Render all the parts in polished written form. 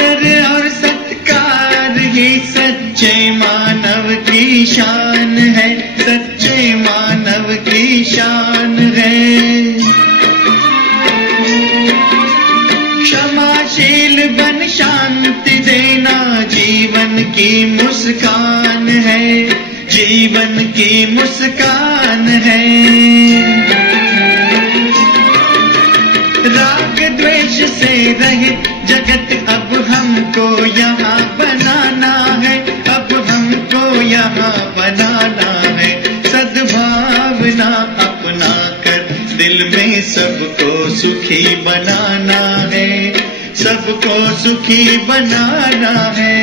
आदर और सत्कार ही सच्चे मानव की शान है, सच्चे मानव की शान है। क्षमाशील बन शांति देना जीवन की मुस्कान है, जीवन की मुस्कान है। राग द्वेष से रहित जगत अब हमको यहाँ बनाना है, अब हमको यहाँ बनाना है। सद्भावना अपना कर दिल में सबको सुखी बनाना है, सबको सुखी बनाना है।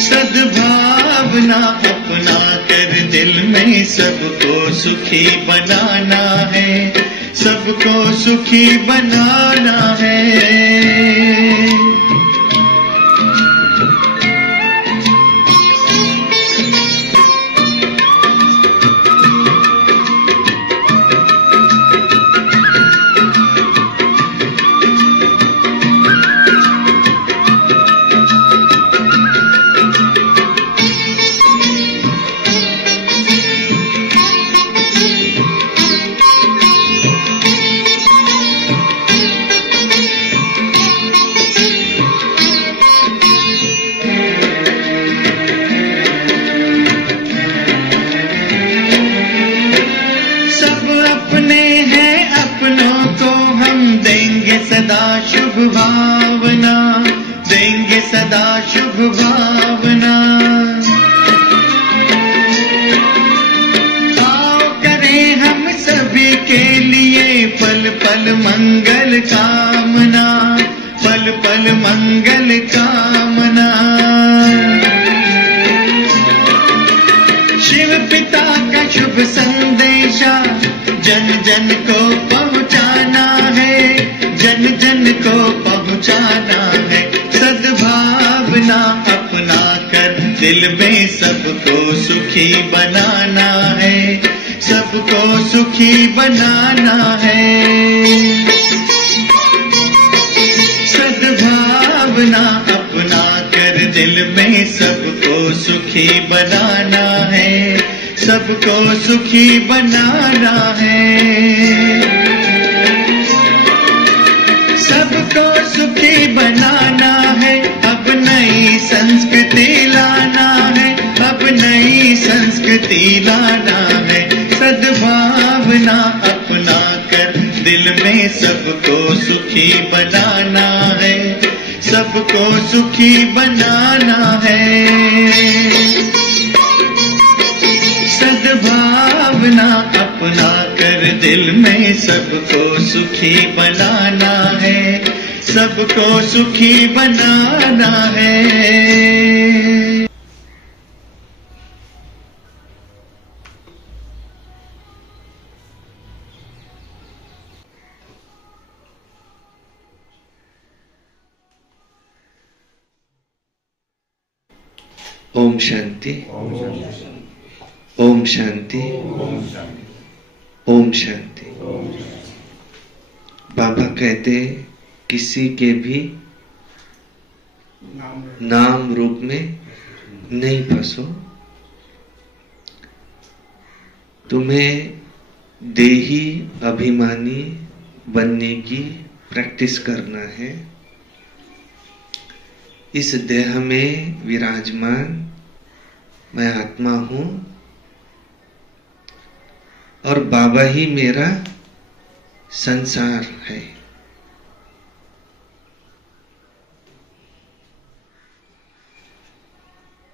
सद्भावना अपना कर दिल में सबको सुखी बनाना है, सबको सुखी बनाना है। सदा शुभ भावना देंगे, सदा शुभ भावना। आओ करें हम सभी के लिए पल पल मंगल कामना, पल पल मंगल कामना। शिव पिता का शुभ संदेशा जन जन को पहुँचाना है, जन जन को पहुँचाना है। सद्भावना अपना कर दिल में सबको सुखी बनाना है, सबको सुखी बनाना है। सद्भावना अपना कर दिल में सबको सुखी बनाना है, सबको सुखी बनाना है। सबको सुखी बनाना है, अब नई संस्कृति लाना है, अब नई संस्कृति लाना है। सद्भावना अपना कर दिल में सबको सुखी बनाना है, सबको सुखी बनाना है। सद्भावना अपना कर दिल में सबको सुखी बनाना है, सबको सुखी बनाना है। ओम शांति, ओम शांति, ओम शांति। बाबा कहते किसी के भी नाम रूप में नहीं फंसो, तुम्हें देही अभिमानी बनने की प्रैक्टिस करना है। इस देह में विराजमान मैं आत्मा हूं और बाबा ही मेरा संसार है।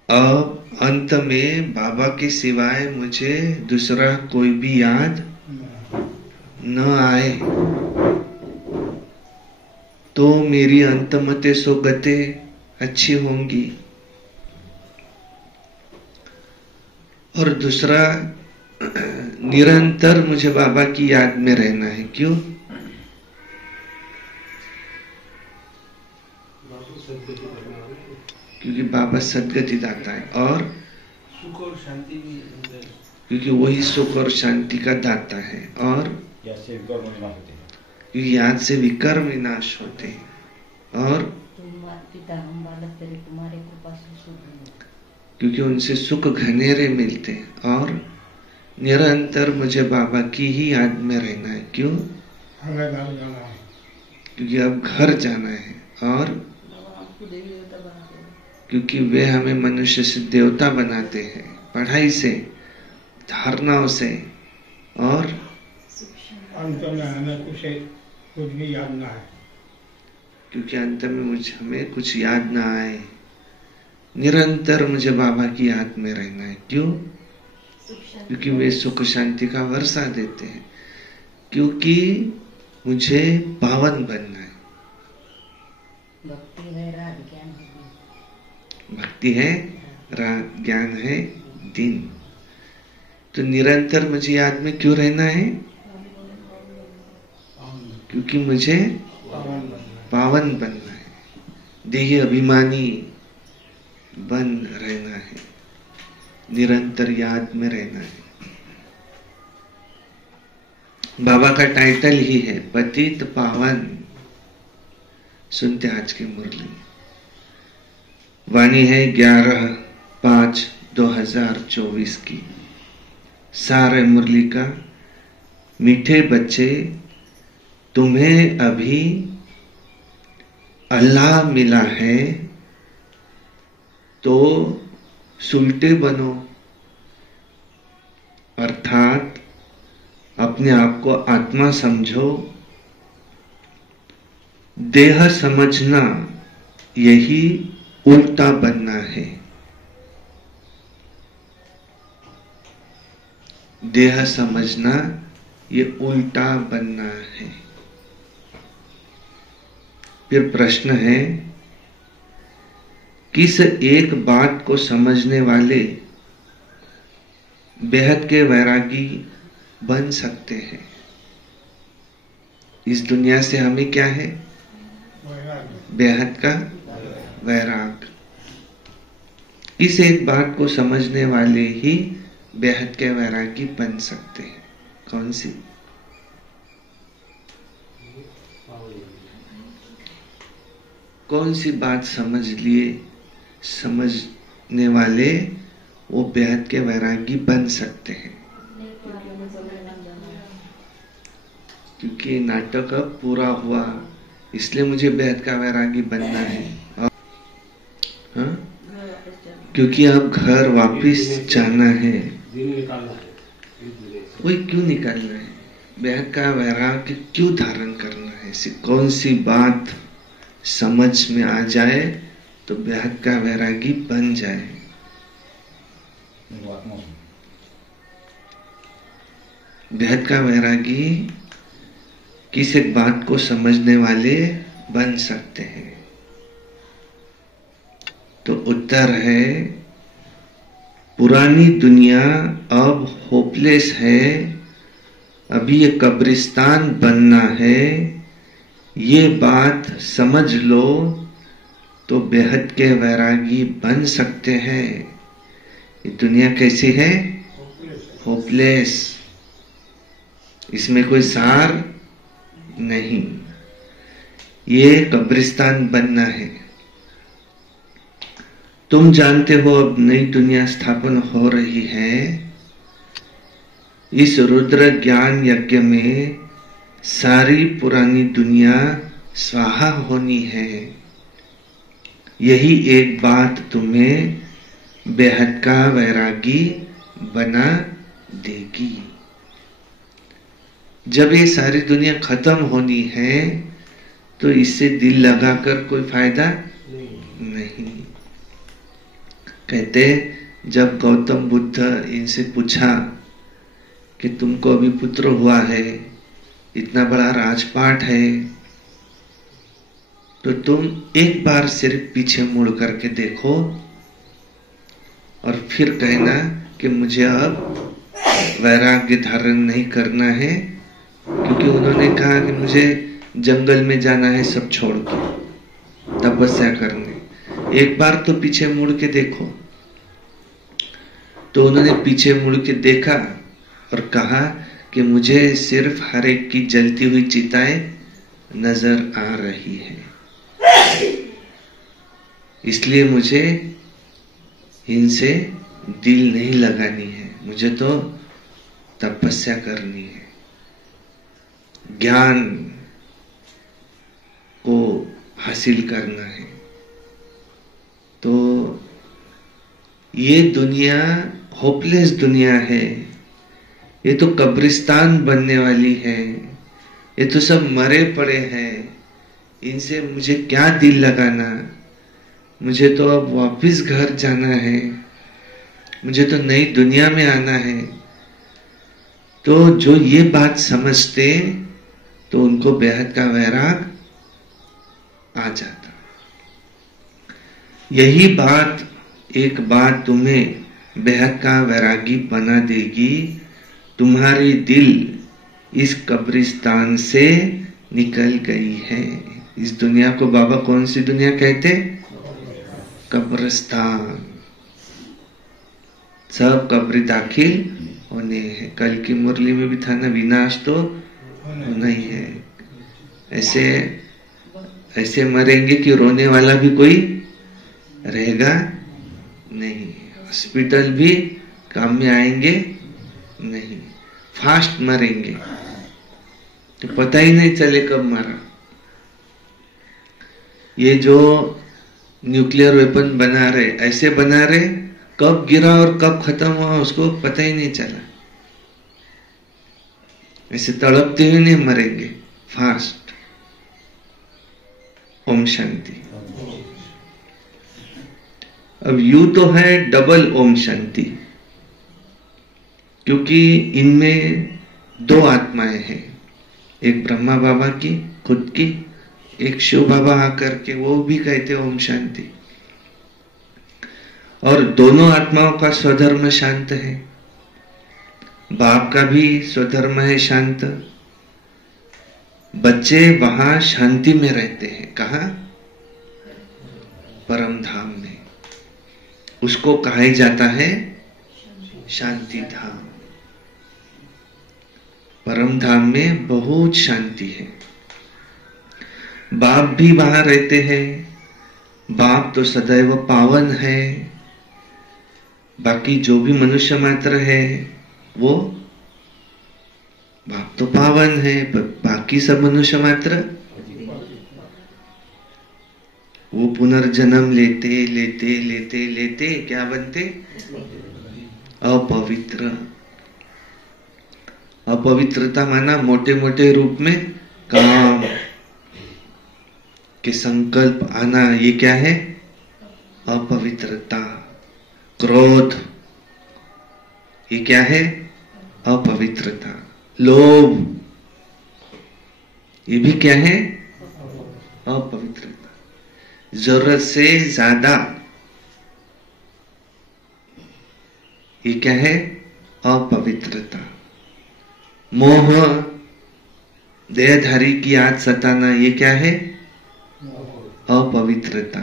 अब अंत में बाबा के सिवाय मुझे दूसरा कोई भी याद न आए तो मेरी अंतमते सोगते अच्छी होंगी। और दूसरा, निरंतर मुझे बाबा की याद में रहना है। क्यों? क्योंकि बाबा सद्गति दाता है और सुख और शांति भी, क्योंकि वही सुख और शांति का दाता है। और याद से विकार विनाश होते हैं और पिता हम बालक तेरे तुम्हारे कृपा से सुख, क्योंकि उनसे सुख घनेरे मिलते हैं और निरंतर मुझे बाबा की ही याद में रहना है। क्यों? हमें घर जाना है, क्योंकि अब घर जाना है और आपको देवी देवता बनाते हैं, क्योंकि वे हमें मनुष्य से देवता बनाते हैं, पढ़ाई से, धारणाओं से, और अंत में हमें कुछ भी याद ना है, क्योंकि अंत में हमें कुछ याद ना आए। निरंतर मुझे बाबा की याद में रहना है। क्यों? क्योंकि वे सुख शांति का वर्षा देते हैं, क्योंकि मुझे पावन बनना है। भक्ति है रात ज्ञान है दिन। भक्ति है रात, ज्ञान है दिन। तो निरंतर मुझे याद में क्यों रहना है? क्योंकि मुझे पावन बनना है, देही अभिमानी बन रहना है, निरंतर याद में रहना है। बाबा का टाइटल ही है पतित पावन। सुनते आज की मुरली। वाणी है 11/5/2024 की। सारे मुरली का, मीठे बच्चे तुम्हें अभी अल्लाह मिला है तो सुलटे बनो, अर्थात अपने आप को आत्मा समझो। देह समझना यही उल्टा बनना है। देह समझना ये उल्टा बनना है। फिर प्रश्न है, किस एक बात को समझने वाले बेहद के वैरागी बन सकते हैं? इस दुनिया से हमें क्या है? बेहद का वैराग। इस एक बात को समझने वाले ही बेहद के वैरागी बन सकते हैं। कौन सी? कौन सी बात समझ लिए समझने वाले वो बेहद के वैरागी बन सकते हैं? क्योंकि नाटक अब पूरा हुआ, इसलिए मुझे बेहद का वैरागी बनना है। और हाँ? क्योंकि अब घर वापिस जाना है। वही क्यों निकालना है? बेहद का वैराग्य क्यों धारण करना है? कौन सी बात समझ में आ जाए तो बेहद का वैरागी बन जाए। बेहद का वैरागी किस एक बात को समझने वाले बन सकते हैं? तो उत्तर है, पुरानी दुनिया अब होपलेस है, अभी ये कब्रिस्तान बनना है। ये बात समझ लो तो बेहद के वैरागी बन सकते हैं। ये दुनिया कैसी है? होपलेस। इसमें कोई सार नहीं। ये कब्रिस्तान बनना है। तुम जानते हो अब नई दुनिया स्थापन हो रही है। इस रुद्र ज्ञान यज्ञ में सारी पुरानी दुनिया स्वाहा होनी है। यही एक बात तुम्हें बेहद का वैरागी बना देगी। जब ये सारी दुनिया खत्म होनी है तो इससे दिल लगाकर कोई फायदा नहीं। कहते जब गौतम बुद्ध इनसे पूछा कि तुमको अभी पुत्र हुआ है, इतना बड़ा राजपाट है, तो तुम एक बार सिर्फ पीछे मुड़ करके देखो और फिर कहना कि मुझे अब वैराग्य धारण नहीं करना है, क्योंकि उन्होंने कहा कि मुझे जंगल में जाना है सब छोड़ के तपस्या करने। एक बार तो पीछे मुड़ के देखो। तो उन्होंने पीछे मुड़ के देखा और कहा कि मुझे सिर्फ हर एक की जलती हुई चिताएं नजर आ रही है। इसलिए मुझे इनसे दिल नहीं लगानी है, मुझे तो तपस्या करनी है, ज्ञान को हासिल करना है। तो ये दुनिया होपलेस दुनिया है, ये तो कब्रिस्तान बनने वाली है, ये तो सब मरे पड़े हैं, इनसे मुझे क्या दिल लगाना, मुझे तो अब वापिस घर जाना है, मुझे तो नई दुनिया में आना है। तो जो ये बात समझते तो उनको बेहद का वैराग आ जाता। यही बात एक बात तुम्हें बेहद का वैरागी बना देगी। तुम्हारी दिल इस कब्रिस्तान से निकल गई है। इस दुनिया को बाबा कौन सी दुनिया कहते? कब्रिस्तान। सब कब्र दाखिल होने हैं। कल की मुरली में भी था ना, विनाश तो होना ही है। ऐसे मरेंगे कि रोने वाला भी कोई रहेगा नहीं, हॉस्पिटल भी काम में आएंगे नहीं, फास्ट मरेंगे तो पता ही नहीं चले कब मरा। ये जो न्यूक्लियर वेपन बना रहे, ऐसे बना रहे, कब गिरा और कब खत्म हुआ उसको पता ही नहीं चला। ऐसे तड़पते हुए नहीं मरेंगे, फास्ट। ओम शांति। अब यू तो है डबल ओम शांति, क्योंकि इनमें दो आत्माएं हैं, एक ब्रह्मा बाबा की खुद की, एक शिव बाबा आकर के वो भी कहते ओम शांति। और दोनों आत्माओं का स्वधर्म शांत है। बाप का भी स्वधर्म है शांत। बच्चे वहां शांति में रहते हैं। कहाँ? परम धाम में। उसको कहा जाता है शांति धाम। परम धाम में बहुत शांति है। बाप भी वहां रहते हैं। बाप तो सदैव पावन है। बाकी जो भी मनुष्य मात्र है वो, बाप तो पावन है, पर बाकी सब मनुष्य मात्र वो पुनर्जन्म लेते लेते लेते लेते क्या बनते? अपवित्र। अपवित्रता माना मोटे मोटे रूप में काम के संकल्प आना, ये क्या है? अपवित्रता। क्रोध, ये क्या है? अपवित्रता। लोभ, ये भी क्या है? अपवित्रता। जरूरत से ज्यादा, ये क्या है? अपवित्रता। मोह, देहधारी की याद सताना, ये क्या है? अपवित्रता।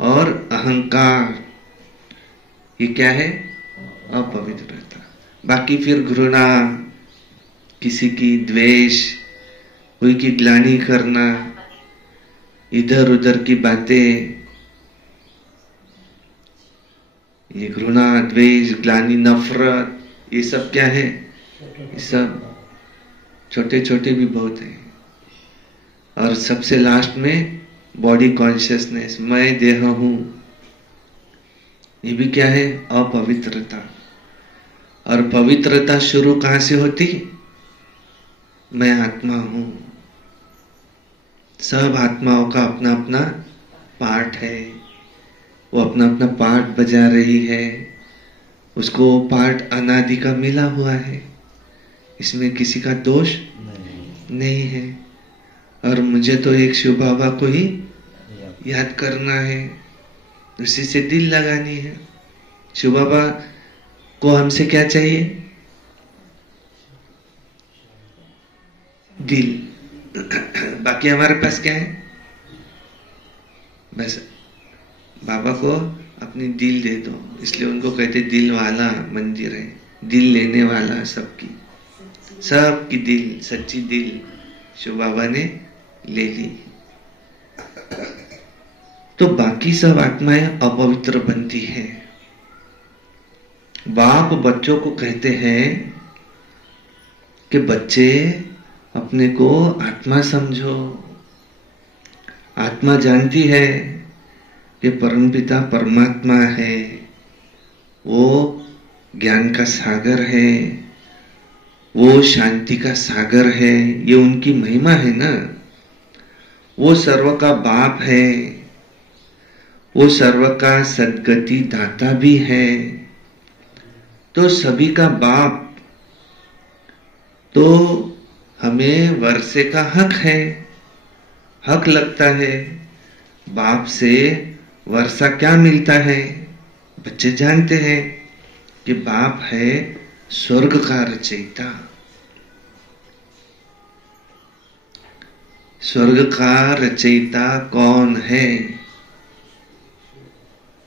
और अहंकार, ये क्या है? अपवित्रता। बाकी फिर घृणा, किसी की द्वेष, कोई की ग्लानि करना, इधर उधर की बातें, ये घृणा, द्वेष, ग्लानि, नफरत, ये सब क्या है? ये सब छोटे छोटे भी बहुत है। और सबसे लास्ट में बॉडी कॉन्शियसनेस, मैं देह हूं, ये भी क्या है? अपवित्रता। और पवित्रता शुरू कहां से होती? मैं आत्मा हूं। सब आत्माओं का अपना अपना पार्ट है, वो अपना अपना पार्ट बजा रही है, उसको पार्ट अनादि का मिला हुआ है, इसमें किसी का दोष नहीं है। और मुझे तो एक शिव बाबा को ही याद करना है, उसी से दिल लगानी है। शिव बाबा को हमसे क्या चाहिए? दिल। बाकी हमारे पास क्या है? बस बाबा को अपनी दिल दे दो, इसलिए उनको कहते दिल वाला मंदिर है। दिल लेने वाला सबकी दिल, सच्ची दिल शिव बाबा ने ले ली, तो बाकी सब आत्माएं अपवित्र बनती है। बाप बच्चों को कहते हैं कि बच्चे अपने को आत्मा समझो। आत्मा जानती है कि परमपिता परमात्मा है, वो ज्ञान का सागर है, वो शांति का सागर है, ये उनकी महिमा है ना। वो सर्व का बाप है, वो सर्व का सद्गति दाता भी है, तो सभी का बाप, तो हमें वर्षे का हक है, हक लगता है। बाप से वर्षा क्या मिलता है? बच्चे जानते हैं कि बाप है स्वर्ग का रचयिता। स्वर्ग का रचयिता कौन है?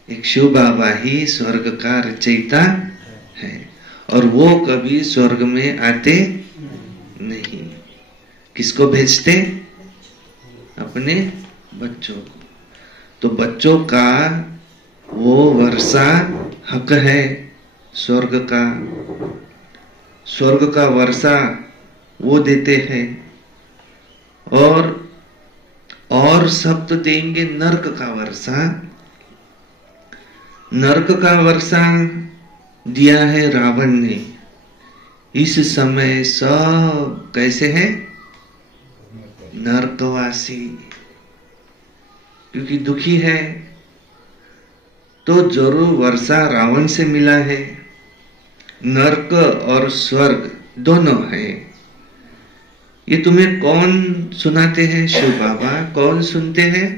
एक शिव बाबा ही स्वर्ग का रचयिता है, और वो कभी स्वर्ग में आते नहीं। किसको भेजते? अपने बच्चों को। तो बच्चों का वो वर्षा हक है स्वर्ग का। स्वर्ग का वर्षा वो देते हैं, और सब तो देंगे नर्क का वर्षा। नर्क का वर्षा दिया है रावण ने। इस समय सब कैसे है? नर्कवासी, क्योंकि दुखी है। तो जरूर वर्षा रावण से मिला है। नर्क और स्वर्ग दोनों है। ये तुम्हें कौन सुनाते हैं? शिव बाबा। कौन सुनते हैं?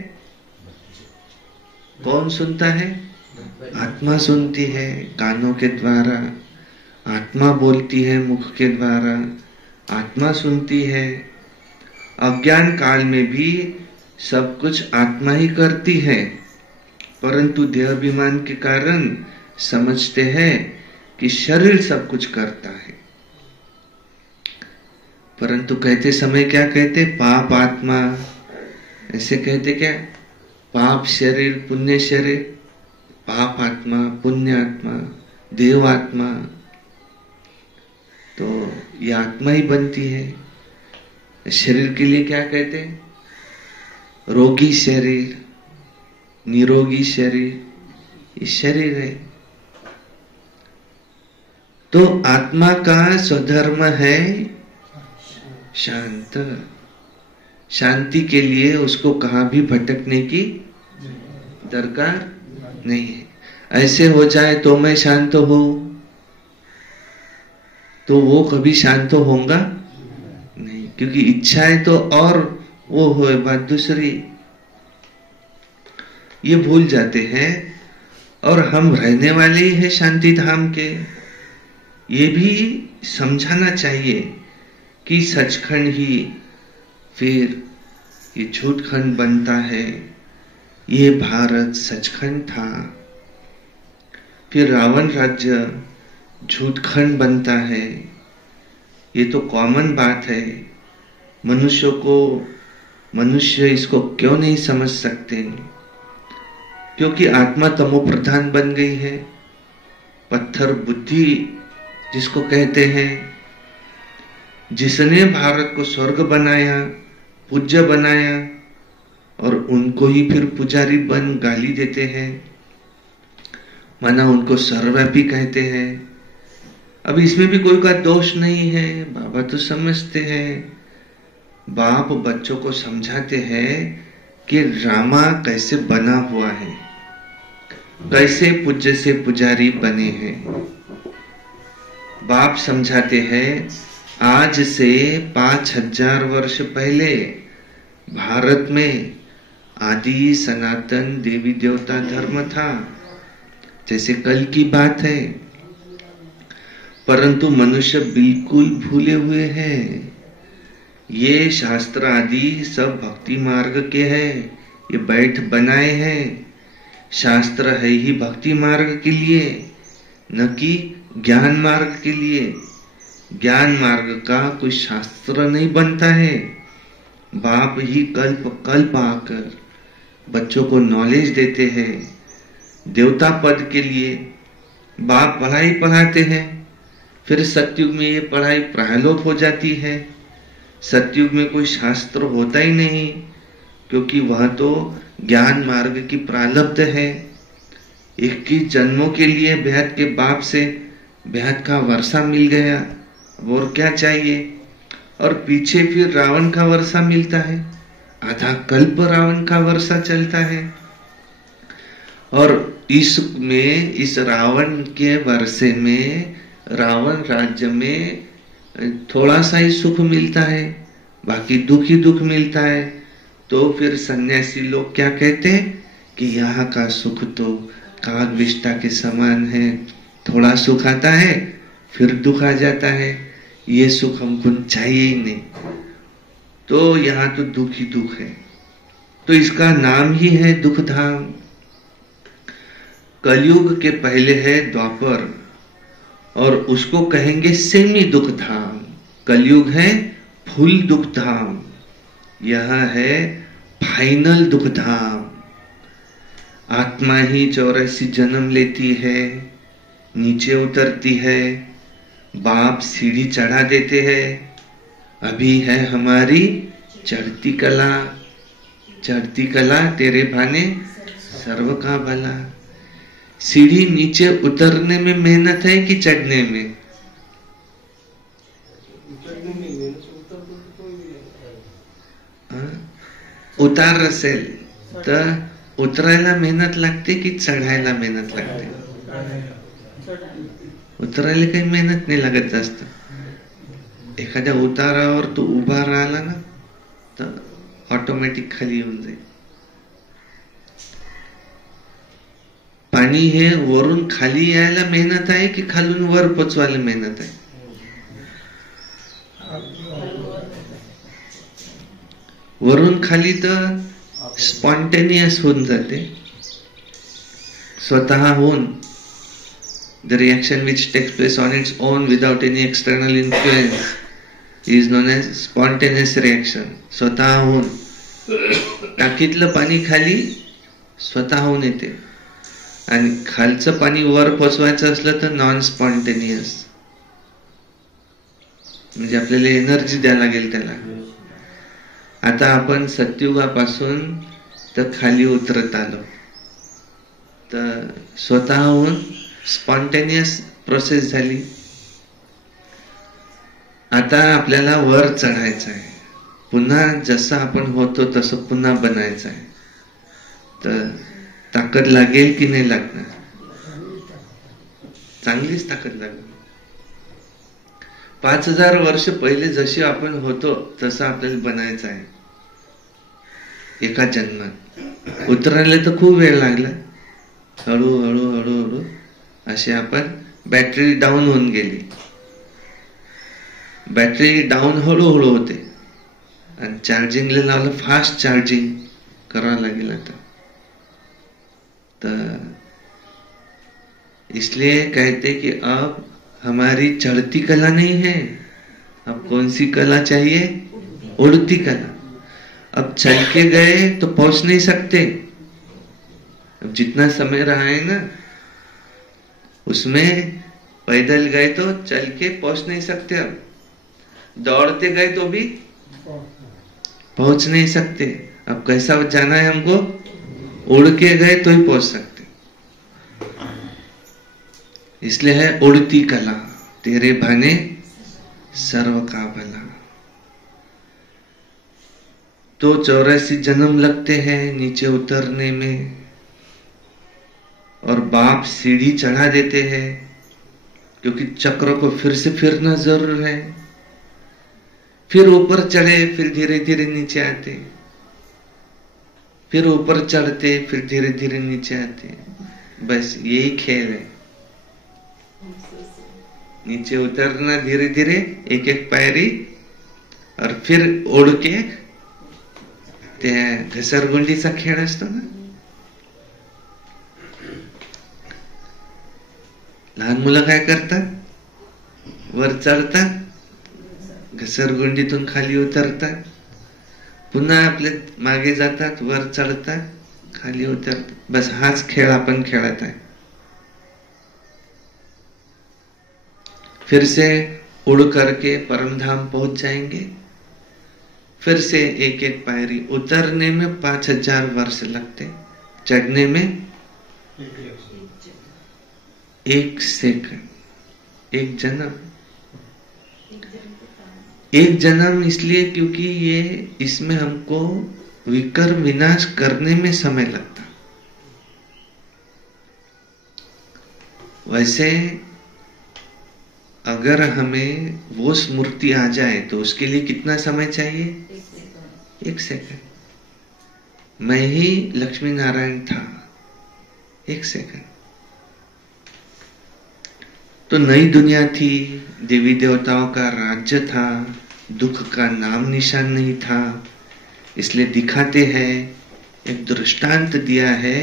कौन सुनता है? आत्मा सुनती है कानों के द्वारा, आत्मा बोलती है मुख के द्वारा, आत्मा सुनती है। अज्ञान काल में भी सब कुछ आत्मा ही करती है, परंतु देहाभिमान के कारण समझते हैं कि शरीर सब कुछ करता है। परंतु कहते समय क्या कहते? पाप आत्मा। ऐसे कहते क्या? पाप शरीर पुण्य शरीर, पाप आत्मा पुण्य आत्मा देव आत्मा। तो ये आत्मा ही बनती है। शरीर के लिए क्या कहते? रोगी शरीर, निरोगी शरीर, ये शरीर है। तो आत्मा का स्वधर्म है शांत। शांति के लिए उसको कहाँ भी भटकने की दरकार नहीं है। ऐसे हो जाए तो मैं शांत हूं, तो वो कभी शांत होगा नहीं, क्योंकि इच्छाएं तो और वो हो बात दूसरी। ये भूल जाते हैं। और हम रहने वाले ही है शांति धाम के। ये भी समझाना चाहिए कि सचखंड ही फिर ये झूठखंड बनता है। ये भारत सचखंड था, फिर रावण राज्य झूठखंड बनता है। ये तो कॉमन बात है। मनुष्य इसको क्यों नहीं समझ सकते? क्योंकि आत्मा तमो प्रधान बन गई है। पत्थर बुद्धि जिसको कहते हैं, जिसने भारत को स्वर्ग बनाया, पूज्य बनाया, और उनको ही फिर पुजारी बन गाली देते हैं, माना उनको सर्वव्यापी कहते हैं। अब इसमें भी कोई का दोष नहीं है, बाबा तो समझते हैं। बाप बच्चों को समझाते हैं कि ड्रामा कैसे बना हुआ है, कैसे पूज्य से पुजारी बने हैं। बाप समझाते हैं आज से 5000 वर्ष पहले भारत में आदि सनातन देवी देवता धर्म था, जैसे कल की बात है। परंतु मनुष्य बिल्कुल भूले हुए हैं। ये शास्त्र आदि सब भक्ति मार्ग के हैं, ये बैठ बनाए हैं। शास्त्र है ही भक्ति मार्ग के लिए, न कि ज्ञान मार्ग के लिए। ज्ञान मार्ग का कोई शास्त्र नहीं बनता है। बाप ही कल्प कल्प आकर बच्चों को नॉलेज देते हैं। देवता पद के लिए बाप पढ़ाई पढ़ाते हैं, फिर सतयुग में ये पढ़ाई प्रायलोप हो जाती है। सतयुग में कोई शास्त्र होता ही नहीं, क्योंकि वह तो ज्ञान मार्ग की प्रारब्ध है। 21 जन्मों के लिए बेहद के बाप से बेहद का वर्षा मिल गया, और क्या चाहिए। और पीछे फिर रावण का वर्षा मिलता है, आधा कल्प रावण का वर्षा चलता है। और इस रावण के वर्षे में रावण राज्य में थोड़ा सा ही सुख मिलता है, बाकी दुख ही दुख मिलता है। तो फिर सन्यासी लोग क्या कहते हैं कि यहाँ का सुख तो काग विष्टा के समान है, थोड़ा सुख आता है फिर दुख आ जाता है, ये सुख हमको चाहिए ही नहीं। तो यहाँ तो दुख ही दुख है, तो इसका नाम ही है दुख धाम। कलयुग के पहले है द्वापर, और उसको कहेंगे सेमी दुख धाम। कलयुग है फुल दुख धाम, यह है फाइनल दुख धाम। आत्मा ही 84 जन्म लेती है, नीचे उतरती है, बाप सीढ़ी चढ़ा देते हैं। अभी है हमारी चढ़ती कला, चढ़ती कला तेरे भाने सर्व का भला। सीढ़ी नीचे उतरने में मेहनत है कि चढ़ने में? उतार असेल तर उतरायला मेहनत लागते की चढायला मेहनत लागते? उतरायला काही मेहनत नाही लागत जास्त. एखाद्या उतारावर तो उभा राहिला ना तर ऑटोमॅटिक खाली येऊन जाईल. पाणी हे वरून खाली यायला मेहनत आहे की खालून वर पोचवायला मेहनत आहे? वरून खाली तर स्पॉन्टेनियस होऊन जाते स्वतःहून. The reaction which takes place on its own without any external influence is known as spontaneous reaction. स्वतःहून टाकीतलं पाणी खाली स्वतःहून येते, आणि खालचं पाणी वर पोचवायचं असलं तर नॉन स्पॉन्टेनियस, म्हणजे आपल्याला एनर्जी द्यायला लागेल त्याला. आता आपण सतयुगापासून तर खाली उतरत आलो, तर स्वतःहून स्पॉन्टेनियस प्रोसेस झाली. आता आपल्याला वर चढायचं आहे, पुन्हा जसं आपण होतो तसं पुन्हा बनायचं आहे. तर ताकद लागेल की नाही लागणार? चांगलीच ताकद लागेल. 5000 वर्ष पहिले जशी आपण होतो तसं आपल्याला बनायचं आहे एका जन्मात. उतरायला तर खूप वेळ लागला, हळूहळू हळूहळू असे आपण बॅटरी डाऊन होऊन गेली. बॅटरी डाऊन हळूहळू होते, आणि चार्जिंगला लावलं फास्ट चार्जिंग करावं लागेल आता. तो इसलिए कहते कि अब हमारी चढ़ती कला नहीं है, अब कौन सी कला चाहिए? उड़ती कला. अब चल के गए तो पहुंच नहीं सकते. अब जितना समय रहा है ना उसमें पैदल गए तो चल के पहुंच नहीं सकते, अब दौड़ते गए तो भी पहुंच नहीं सकते. अब कैसा जाना है हमको? उड़ के गए तो ही पहुंच सकते. इसलिए है उड़ती कला, तेरे भाने सर्व का भला. तो 84 जन्म लगते हैं नीचे उतरने में, और बाप सीढ़ी चढ़ा देते हैं, क्योंकि चक्र को फिर से फिरना जरूर है. फिर ऊपर चढ़े, फिर धीरे धीरे नीचे आते, फिर ऊपर चढ़ते, फिर धीरे धीरे नीचे आते. बस यही खेल है. नीचे उतरना धीरे धीरे, एक एक पायरी, और फिर उड़ के त्या घसरगुंडीचा खेळ असतो ना. लहान मुलं काय करतात? वर चढतात, घसरगुंडीतून खाली उतरतात, पुन्हा आपले मागे जातात, वर चढतात, खाली उतरतात. बस हाच खेळ आपण खेळत आहे. फिर से उड़ करके परमधाम पहुंच जाएंगे. फिर से एक एक पायरी. उतरने में 5000 वर्ष लगते, चढ़ने में 1 सेकंड, 1 जन्म. 1 जन्म इसलिए क्योंकि ये इसमें हमको विकर विनाश करने में समय लगता. वैसे अगर हमें वो स्मृति आ जाए तो उसके लिए कितना समय चाहिए? 1 सेकंड. मैं ही लक्ष्मी नारायण था, 1 सेकंड. तो नई दुनिया थी, देवी देवताओं का राज्य था, दुख का नाम निशान नहीं था. इसलिए दिखाते हैं, एक दृष्टांत दिया है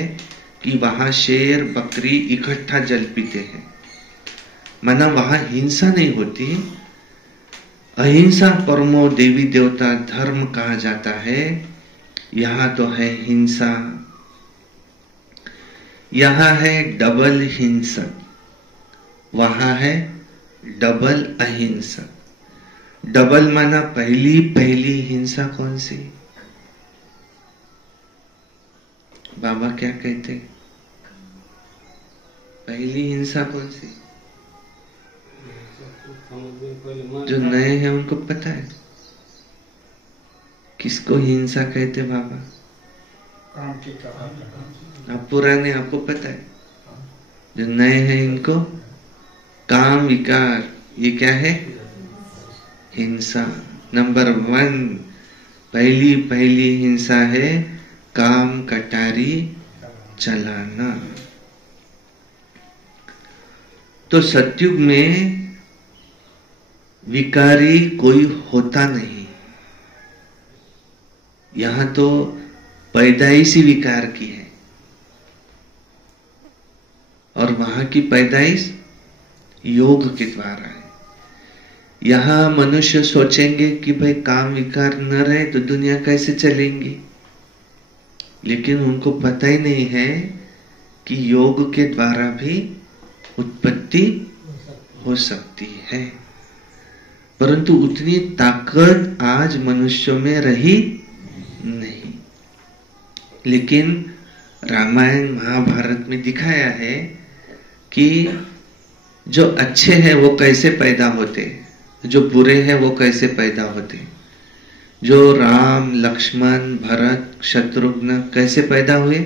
कि वहां शेर बकरी इकट्ठा जल पीते हैं. माना वहां हिंसा नहीं होती. अहिंसा परमो देवी देवता धर्म कहा जाता है. यहां तो है हिंसा, यहां है डबल हिंसक, वहां है डबल अहिंसक. डबल माना पहली हिंसा कौन सी? बाबा क्या कहते? पहली हिंसा कौन सी? जो नए हैं उनको पता है किसको हिंसा कहते बाबा? आप पुराने, आपको पता है. जो नए हैं इनको काम विकार, ये क्या है? हिंसा. नंबर 1 पहली हिंसा है काम कटारी चलाना. तो सतयुग में विकारी कोई होता नहीं. यहां तो पैदाइश ही विकार की है, और वहां की पैदाइश योग के द्वारा है. यहां मनुष्य सोचेंगे कि भाई काम विकार न रहे तो दुनिया कैसे चलेंगी, लेकिन उनको पता ही नहीं है कि योग के द्वारा भी उत्पत्ति हो सकती है. परंतु उतनी ताकत आज मनुष्यों में रही नहीं. लेकिन रामायण महाभारत में दिखाया है कि जो अच्छे हैं वो कैसे पैदा होते, जो बुरे हैं वो कैसे पैदा होते. जो राम लक्ष्मण भरत शत्रुघ्न कैसे पैदा हुए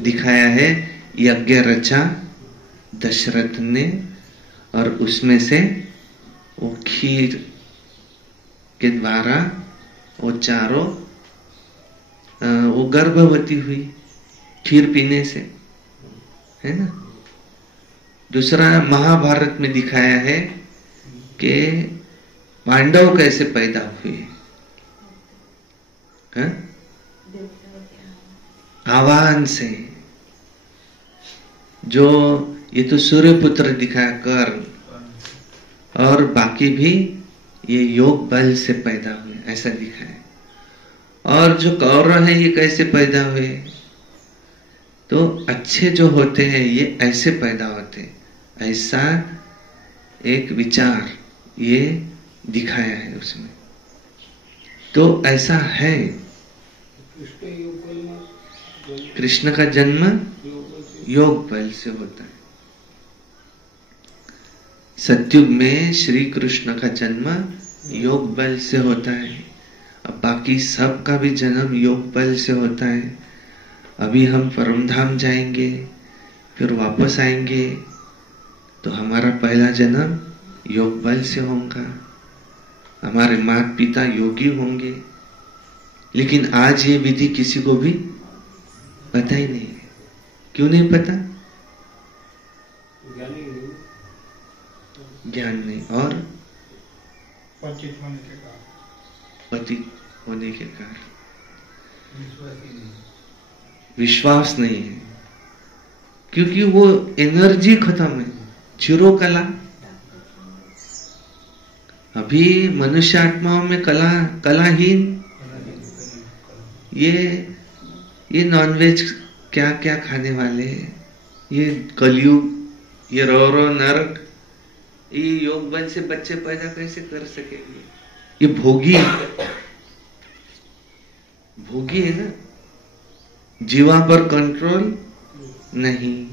दिखाया है. यज्ञ रचा दशरथ ने, और उसमें से वो खीर के द्वारा वो चारों वो गर्भवती हुई खीर पीने से, है ना. दूसरा महाभारत में दिखाया है कि पांडव कैसे पैदा हुए. आह्वान से. जो ये तो सूर्यपुत्र दिखाया कर्ण, और बाकी भी ये योग बल से पैदा हुए ऐसा दिखाया. और जो कौरव है ये कैसे पैदा हुए, तो अच्छे जो होते हैं ये ऐसे पैदा होते, ऐसा एक विचार ये दिखाया है उसमें. तो ऐसा है. कृष्ण का जन्म योग बल से होता है. सतयुग में श्री कृष्ण का जन्म योग बल से होता है. अब बाकी सब का भी जन्म योग बल से होता है. अभी हम परमधाम जाएंगे, फिर वापस आएंगे, तो हमारा पहला जन्म योग बल से होगा. हमारे माता पिता योगी होंगे. लेकिन आज ये विधि किसी को भी पता ही नहीं है. क्यों नहीं पता? ज्ञान नहीं, और पतित होने के कारण, पतित होने के कारण विश्वास नहीं है. क्योंकि वो एनर्जी खत्म है, जीरो कला. अभी मनुष्य आत्माओं में कलाहीन ये नॉनवेज क्या क्या खाने वाले हैं, ये कलयुग, ये रो नरक, ये योग बल से बच्चे पैदा कैसे कर सकेंगे? ये भोगी है ना। जीवा पर कंट्रोल नहीं,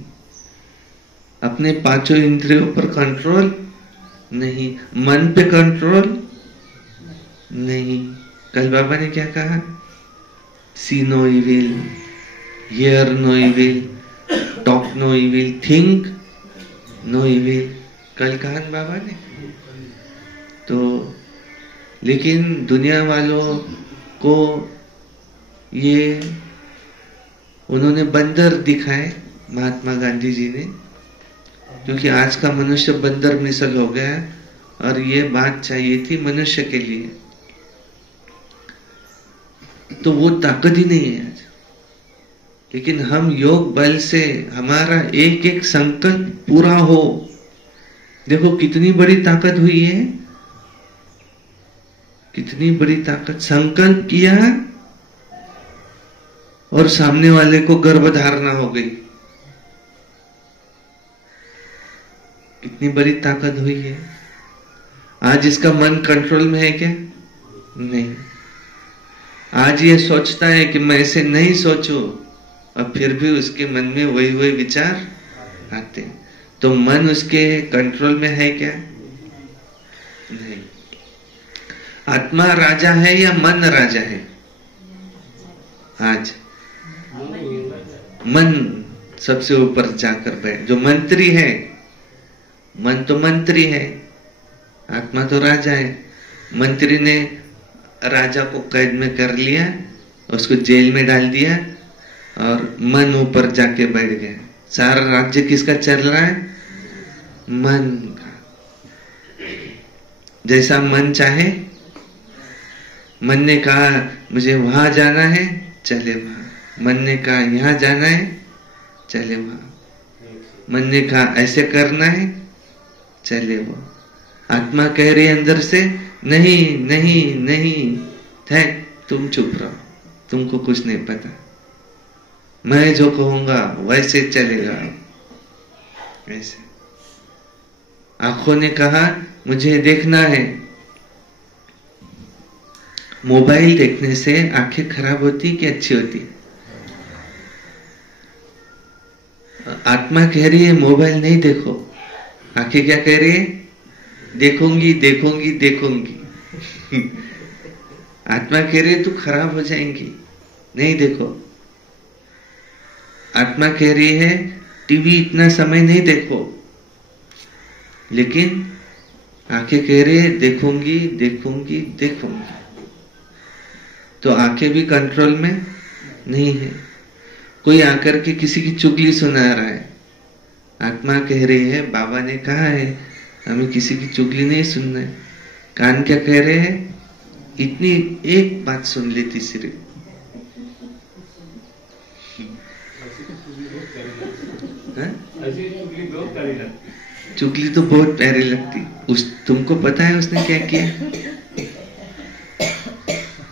अपने पांचों इंद्रियों पर कंट्रोल नहीं, मन पे कंट्रोल नहीं। कल बाबा ने क्या कहा? See no evil, hear no evil, talk no evil, think no evil. कल कहा बाबा ने। तो लेकिन दुनिया वालों को ये उन्होंने बंदर दिखाए, महात्मा गांधी जी ने, क्योंकि आज का मनुष्य बंदर मिसल हो गया और ये बात चाहिए थी मनुष्य के लिए। तो वो ताकत ही नहीं है आज। लेकिन हम योग बल से हमारा एक एक संकल्प पूरा हो, देखो कितनी बड़ी ताकत हुई है, कितनी बड़ी ताकत। संकल्प किया और सामने वाले को गर्भधारणा हो गई, कितनी बड़ी ताकत हुई है। आज इसका मन कंट्रोल में है क्या? नहीं। आज ये सोचता है कि मैं ऐसे नहीं सोचूं, और फिर भी उसके मन में वही वही विचार आते हैं। तो मन उसके कंट्रोल में है क्या? नहीं। आत्मा राजा है या मन राजा है? आज मन सबसे ऊपर जाकर बैठ, जो मंत्री है, मन तो मंत्री है, आत्मा तो राजा है। मंत्री ने राजा को कैद में कर लिया, उसको जेल में डाल दिया, और मन ऊपर जाके बैठ गया। सारा राज्य किसका चल रहा है? मन का। जैसा मन चाहे, मन ने कहा मुझे वहां जाना है, चले वहां। मन ने कहा यहां जाना है, चले वहां। मन ने कहा ऐसे करना है, चले वो। आत्मा कह रही है अंदर से नहीं नहीं नहीं, थे तुम चुप रहो, तुमको कुछ नहीं पता, मैं जो कहूंगा वैसे चलेगा। ऐसे आंखों ने कहा मुझे देखना है। मोबाइल देखने से आंखें खराब होती कि अच्छी होती? आत्मा कह रही है मोबाइल नहीं देखो, आंखें क्या कह रही है? देखूंगी देखूंगी देखूंगी। आत्मा कह रही है तू खराब हो जाएंगी, नहीं देखो। आत्मा कह रही है टीवी इतना समय नहीं देखो, लेकिन आंखें कह रही है देखूंगी देखूंगी देखूंगी। तो आंखें भी कंट्रोल में नहीं है। कोई आकर के किसी की चुगली सुना रहा है, आत्मा कह रही है बाबा ने कहा है हमें किसी की चुगली नहीं सुनना है। कान क्या कह रहे हैं? इतनी एक बात सुन लेती सिर्फ। चुगली तो बहुत प्यारी लगती। तुमको पता है उसने क्या किया?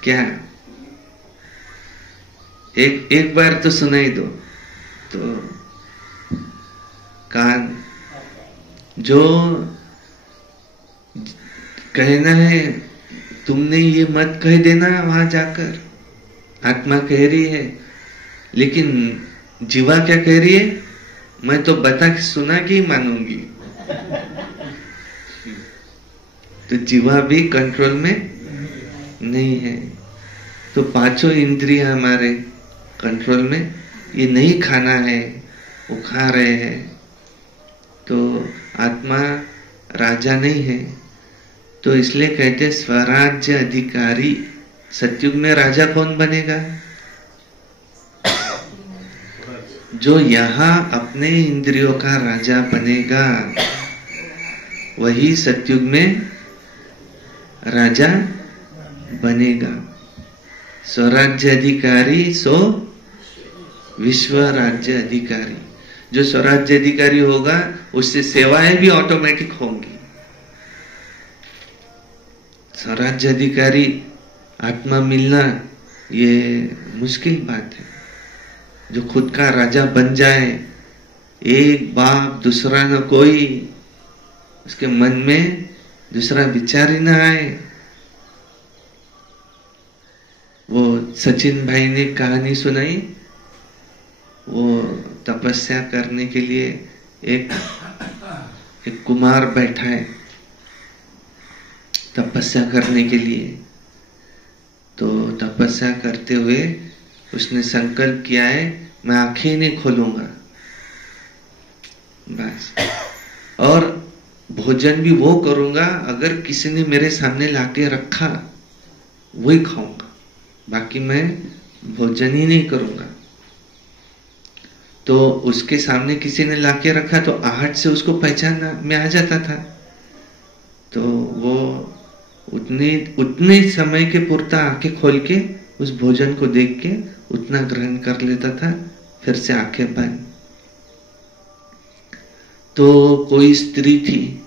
क्या? एक बार तो सुनाई दो। तो कान जो कहना है तुमने ये मत कह देना वहां जाकर, आत्मा कह रही है। लेकिन जीवा क्या कह रही है? मैं तो बता के सुना के ही मानूंगी। तो जीवा भी कंट्रोल में नहीं है। तो पांचों इंद्रियां हमारे कंट्रोल में, ये नहीं खाना है वो खा रहे हैं। तो आत्मा राजा नहीं है। तो इसलिए कहते स्वराज्य अधिकारी। सतयुग में राजा कौन बनेगा? जो यहाँ अपने इंद्रियों का राजा बनेगा, वही सतयुग में राजा बनेगा। स्वराज्य अधिकारी सो विश्व राज्य अधिकारी। जो स्वराज्य अधिकारी होगा उससे सेवाएं भी ऑटोमेटिक होंगी। स्वराज्य अधिकारी आत्मा मिलना ये मुश्किल बात है। जो खुद का राजा बन जाए, एक बाप दूसरा न कोई, उसके मन में दूसरा विचार ही न आए। वो सचिन भाई ने कहानी सुनाई, वो तपस्या करने के लिए एक कुमार बैठा है तपस्या करने के लिए। तो तपस्या करते हुए उसने संकल्प किया है, मैं आंखें नहीं खोलूंगा बस, और भोजन भी वो करूंगा अगर किसी ने मेरे सामने लाके रखा वही खाऊंगा, बाकी मैं भोजन ही नहीं करूंगा। तो उसके सामने किसी ने लाके रखा तो आहट से उसको पहचान में आ जाता था। तो वो उतने समय के पुरता आंखें खोल के उस भोजन को देख के उतना ग्रहण कर लेता था, फिर से आंखें बंद। तो कोई स्त्री थी,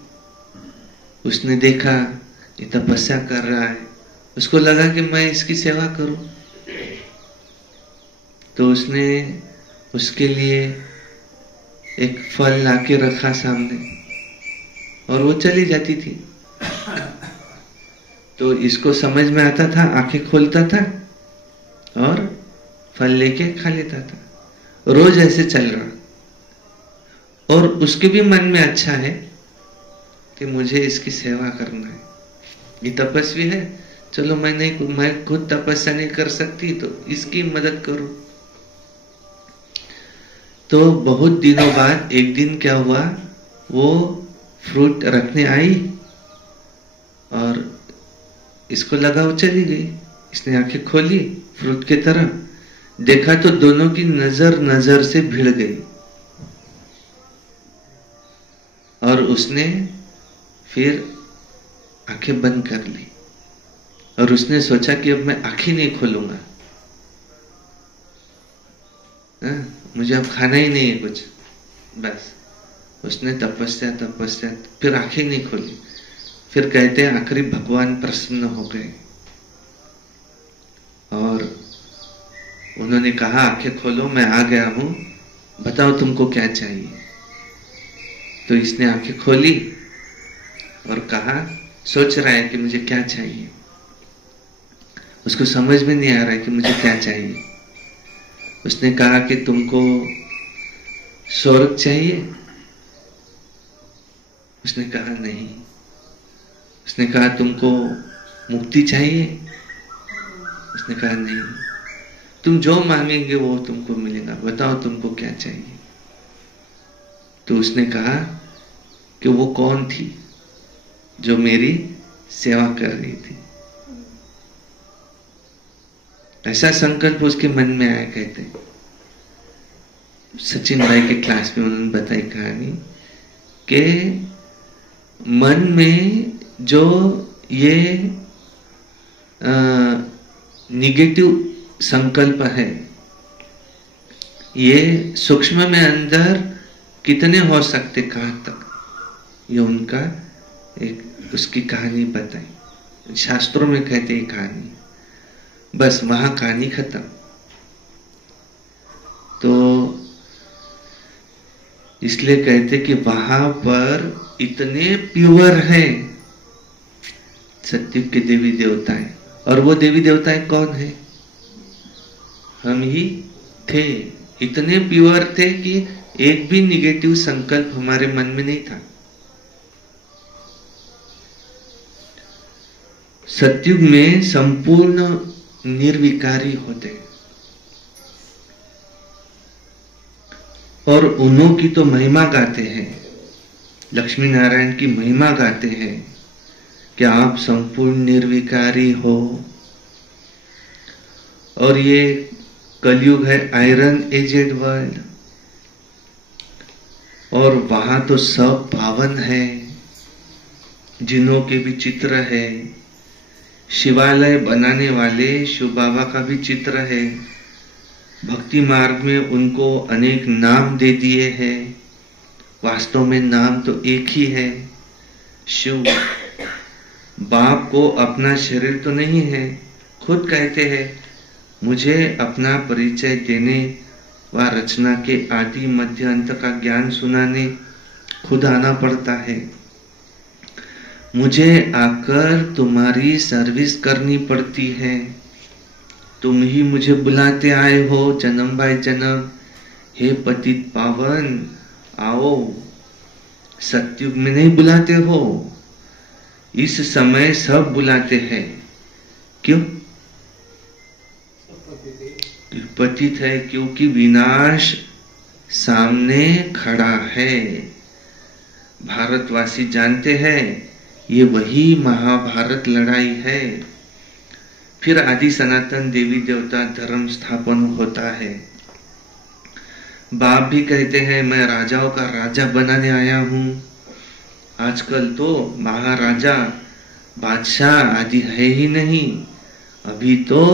उसने देखा ये तपस्या कर रहा है, उसको लगा कि मैं इसकी सेवा करूं। तो उसने उसके लिए एक फल लाके रखा सामने और वो चली जाती थी। तो इसको समझ में आता था, आंखें खोलता था और फल लेके खा लेता था, रोज ऐसे चल रहा। और उसके भी मन में अच्छा है कि मुझे इसकी सेवा करना है, ये तपस्वी है, चलो मैं खुद तपस्या नहीं कर सकती तो इसकी मदद करूं। तो बहुत दिनों बाद एक दिन क्या हुआ, वो फ्रूट रखने आई और इसको लगा वो चली गई। इसने आंखें खोली, फ्रूट की तरफ देखा तो दोनों की नजर से भिड़ गई। और उसने फिर आंखें बंद कर ली और उसने सोचा कि अब मैं आंखें नहीं खोलूंगा, मुझे अब खाना ही नहीं है कुछ, बस। उसने तपस्या फिर आंखें नहीं खोली। फिर कहते हैं आखिरी भगवान प्रसन्न हो गए और उन्होंने कहा आंखें खोलो, मैं आ गया हूं, बताओ तुमको क्या चाहिए। तो इसने आंखें खोली और कहा, सोच रहा है कि मुझे क्या चाहिए, उसको समझ में नहीं आ रहा है कि मुझे क्या चाहिए। उसने कहा कि तुमको स्वर्ग चाहिए? उसने कहा नहीं। उसने कहा तुमको मुक्ति चाहिए? उसने कहा नहीं। तुम जो मांगेंगे वो तुमको मिलेगा, बताओ तुमको क्या चाहिए। तो उसने कहा कि वो कौन थी जो मेरी सेवा कर रही थी। ऐसा संकल्प उसके मन में आया। कहते सचिन भाई के क्लास में उन्होंने बताई कहानी कि मन में जो ये निगेटिव संकल्प है, ये सूक्ष्म में अंदर कितने हो सकते, कहां तक, ये उनका एक उसकी कहानी बताई। शास्त्रों में कहते हैं कहानी, बस वहां कहानी खत्म। तो इसलिए कहते कि वहां पर इतने प्योर है सत्युग के देवी देवताएं। और वो देवी देवताएं कौन है? हम ही थे। इतने प्योर थे कि एक भी निगेटिव संकल्प हमारे मन में नहीं था। सत्युग में संपूर्ण निर्विकारी होते और उन्हों की तो महिमा गाते हैं, लक्ष्मी नारायण की महिमा गाते हैं कि आप संपूर्ण निर्विकारी हो। और ये कलयुग है आयरन एजेड वर्ल्ड, और वहां तो सब पावन है, जिनों के भी चित्र है, शिवालय बनाने वाले शिव बाबा का भी चित्र है, भक्ति मार्ग में उनको अनेक नाम दे दिए हैं, वास्तव में नाम तो एक ही है, शिव। बाप को अपना शरीर तो नहीं है, खुद कहते हैं मुझे अपना परिचय देने व रचना के आदि मध्य अंत का ज्ञान सुनाने खुद आना पड़ता है। मुझे आकर तुम्हारी सर्विस करनी पड़ती है। तुम ही मुझे बुलाते आए हो जन्म बाय जन्म। हे पतित पावन आओ। सतयुग में नहीं बुलाते हो, इस समय सब बुलाते हैं। क्यों? पतित है क्योंकि विनाश सामने खड़ा है। भारतवासी जानते हैं ये वही महाभारत लड़ाई है। फिर आदि सनातन देवी देवता धर्म स्थापन होता है। बाप भी कहते हैं मैं राजाओं का राजा बनाने आया हूं। आजकल तो महाराजा बादशाह आदि है ही नहीं, अभी तो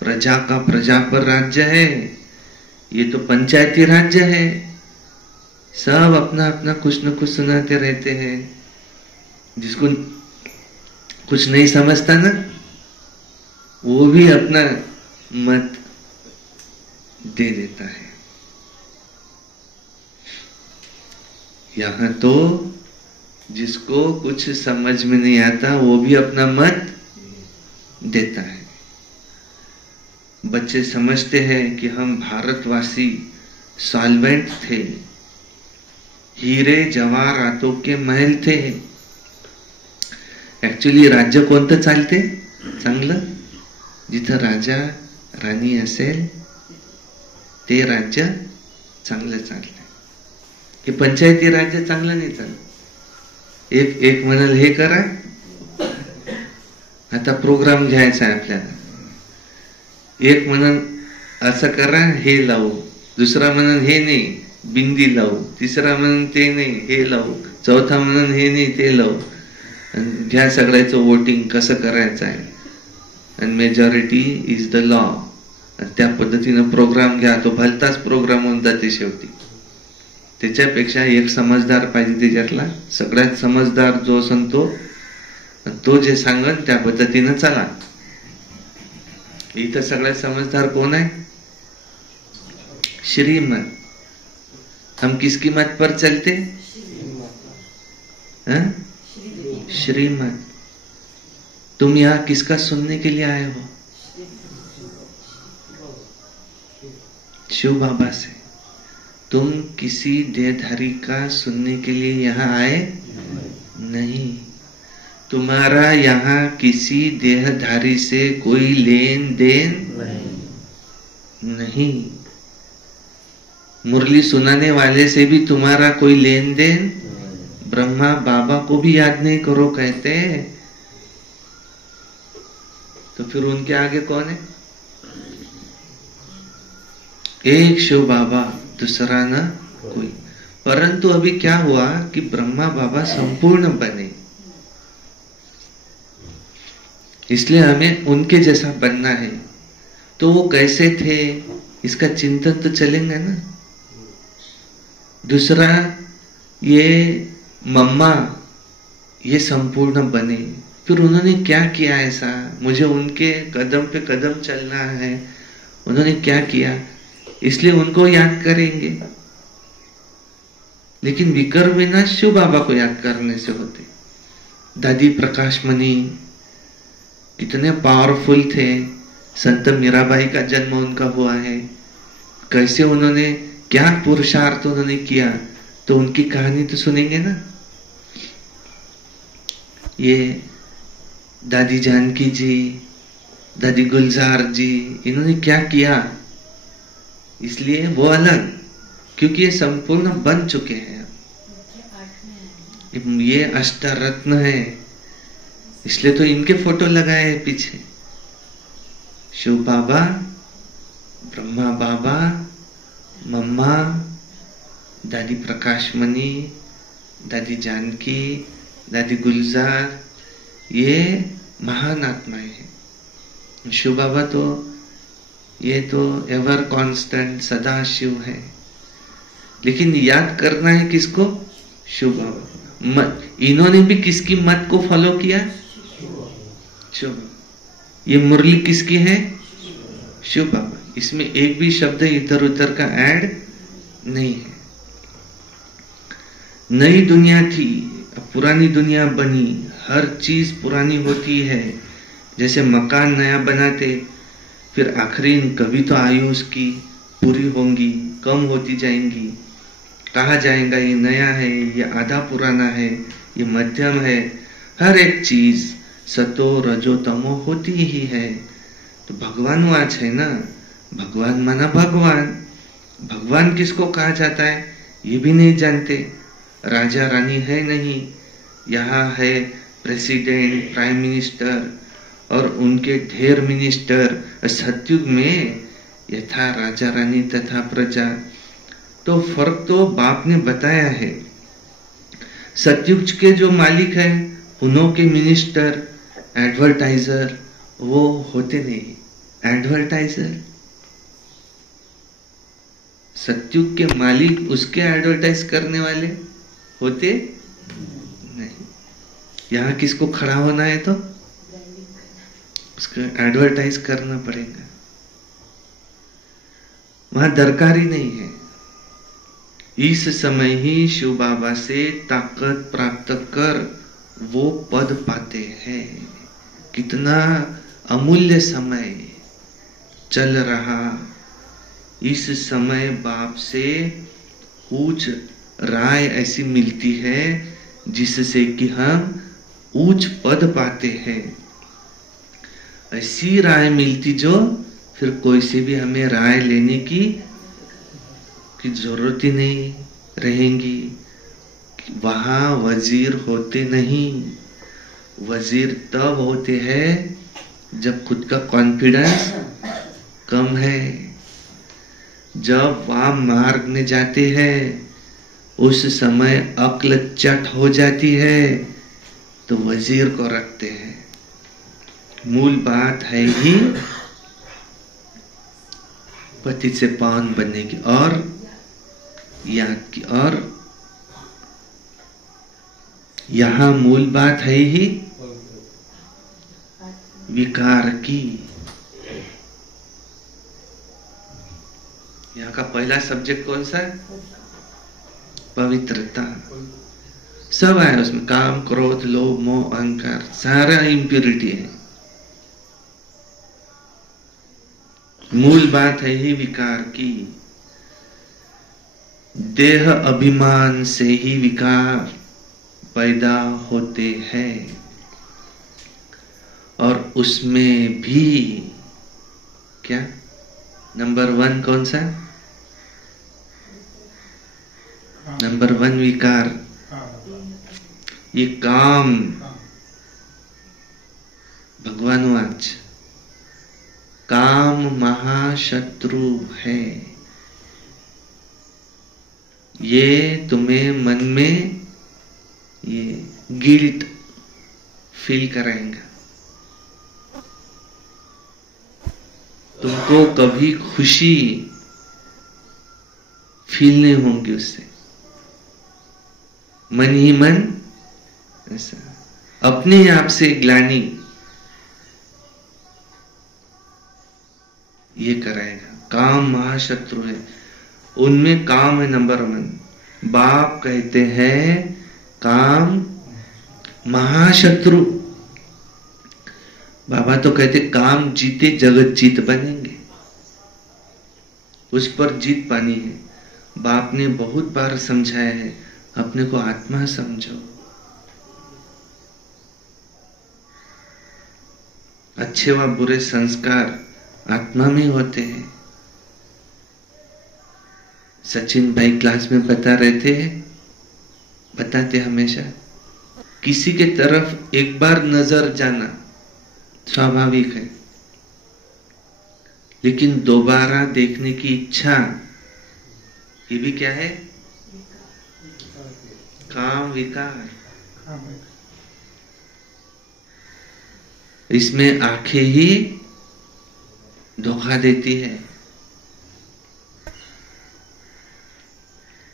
प्रजा का प्रजा पर राज्य है। ये तो पंचायती राज्य है। सब अपना अपना कुछ न कुछ सुनाते रहते हैं। जिसको कुछ नहीं समझता ना, वो भी अपना मत दे देता है। यहां तो जिसको कुछ समझ में नहीं आता वो भी अपना मत देता है। बच्चे समझते हैं कि हम भारतवासी सॉल्वेंट थे, हीरे जवाहरातों के महल थे। ऍक्च्युली राज्य कोणतं चालते चांगलं? जिथं राजा राणी असेल ते राज्य चांगलं चालते। हे पंचायती राज्य चांगलं नाही चालत। एक म्हणाल हे करा, आता प्रोग्राम घ्यायचा आहे आपल्याला। एक म्हणाल असं करा, हे लावू। दुसरा म्हणाल हे नाही, बिंदी लावू। तिसरा म्हणाल ते नाही, हे लावू। चौथा म्हणाल हे नाही, ते लावू। घ्या सगळ्याचं वोटिंग कसं करायचं आहे, आणि मेजॉरिटी इज द लॉ। त्या पद्धतीनं प्रोग्राम घ्या, तो भलताच प्रोग्राम होऊन जाते शेवटी। त्याच्यापेक्षा एक समजदार पाहिजे त्याच्यातला, सगळ्यात समजदार जो असतो तो जे सांगन त्या पद्धतीनं चला। इथं सगळ्यात समजदार कोण आहे? श्रीमत। हम किसकी मत पर चलते? श्रीमत। तुम यहाँ किसका सुनने के लिए आए हो? शिव बाबा से। तुम किसी देहधारी का सुनने के लिए यहाँ आए नहीं। तुम्हारा यहाँ किसी देहधारी से कोई लेन देन नहीं। मुरली सुनाने वाले से भी तुम्हारा कोई लेन देन। ब्रह्मा बाबा को भी याद नहीं करो कहते, तो फिर उनके आगे कौन है? एक शिव बाबा, दूसरा ना कोई। परंतु अभी क्या हुआ कि ब्रह्मा बाबा संपूर्ण बने, इसलिए हमें उनके जैसा बनना है। तो वो कैसे थे इसका चिंतन तो चलेंगे ना। दूसरा, ये मम्मा ये संपूर्ण बने, फिर उन्होंने क्या किया ऐसा, मुझे उनके कदम पे कदम चलना है। उन्होंने क्या किया, इसलिए उनको याद करेंगे। लेकिन विकर विना शिव बाबा को याद करने से होते। दादी प्रकाश मणि कितने पावरफुल थे। संत मीराबाई का जन्म उनका हुआ है। कैसे उन्होंने क्या पुरुषार्थ उन्होंने किया, तो उनकी कहानी तो सुनेंगे ना। ये दादी जानकी जी, दादी गुलजार जी, इन्होंने क्या किया, इसलिए वो अलग, क्योंकि ये संपूर्ण बन चुके हैं। ये अष्टरत्न है, इसलिए तो इनके फोटो लगाए हैं पीछे। शिव बाबा, ब्रह्मा बाबा, मम्मा, दादी प्रकाश मणि, दादी जानकी, दादी गुलजार, ये महान आत्माएं हैं। शिव बाबा तो ये तो एवर कांस्टेंट सदा शिव है। लेकिन याद करना है किसको? शिव बाबा। मत, इन्होंने भी किसकी मत को फॉलो किया? शिव। ये मुरली किसकी है? शिव बाबा, इसमें एक भी शब्द इधर उधर का ऐड नहीं है। नई दुनिया थी, अब पुरानी दुनिया बनी, हर चीज पुरानी होती है। जैसे मकान नया बनाते, फिर आखिरी कभी तो आयु उसकी पूरी होंगी, कम होती जाएंगी, कहा जाएगा ये नया है, ये आधा पुराना है, ये मध्यम है। हर एक चीज सतो रजो तमो होती ही है। तो भगवान वाच है ना, भगवान माना भगवान। भगवान किसको कहा जाता है ये भी नहीं जानते। राजा रानी है नहीं, यहाँ है प्रेसिडेंट, प्राइम मिनिस्टर और उनके ढेर मिनिस्टर। सतयुग में यथा राजा रानी तथा प्रजा। तो फर्क तो बाप ने बताया है। सतयुग के जो मालिक है, उन्हों के मिनिस्टर, एडवर्टाइजर वो होते नहीं। एडवर्टाइजर, सतयुग के मालिक उसके एडवर्टाइज करने वाले होते नहीं। यहाँ किसको खड़ा होना है तो उसको एडवर्टाइज करना पड़ेगा, वहां दरकार ही नहीं है। इस समय ही शिव बाबा से ताकत प्राप्त कर वो पद पाते हैं। कितना अमूल्य समय चल रहा। इस समय बाप से उच्च राय ऐसी मिलती है जिससे कि हम उच्च पद पाते हैं। ऐसी राय मिलती जो फिर कोई से भी हमें राय लेने की जरूरत ही नहीं रहेंगी। वहां वजीर होते नहीं। वजीर तब होते हैं जब खुद का कॉन्फिडेंस कम है। जब वहां मार्ग में जाते हैं उस समय अक्ल चट हो जाती है तो वजीर को रखते हैं। मूल बात है ही पति से पावन बनने की और याद की। और यहां मूल बात है ही विकार की। यहाँ का पहला सब्जेक्ट कौन सा है? पवित्रता। सब है उसमें, काम क्रोध लोभ मोह अहंकार, सारा इम्प्योरिटी है। मूल बात है ही विकार की। देह अभिमान से ही विकार पैदा होते हैं। और उसमें भी क्या नंबर 1 कौन सा? नंबर 1 विकार, ये काम। भगवान वाच, काम महाशत्रु है। ये तुम्हें मन में ये गिल्ट फील कराएगा। तुमको कभी खुशी फील नहीं होंगी उससे। मन ही मन ऐसा अपने आप से ग्लानि ये कराएगा। काम महाशत्रु है। उनमें काम है नंबर 1। बाप कहते हैं काम महाशत्रु। बाबा तो कहते काम जीते जगत जीत बनेंगे। उस पर जीत पानी है। बाप ने बहुत बार समझाया है, अपने को आत्मा समझो। अच्छे व बुरे संस्कार आत्मा में होते हैं। सचिन भाई क्लास में बता रहे थे, बताते हमेशा, किसी के तरफ एक बार नजर जाना स्वाभाविक है, लेकिन दोबारा देखने की इच्छा ये भी क्या है? काम विकार। इसमें आंखें ही धोखा देती है।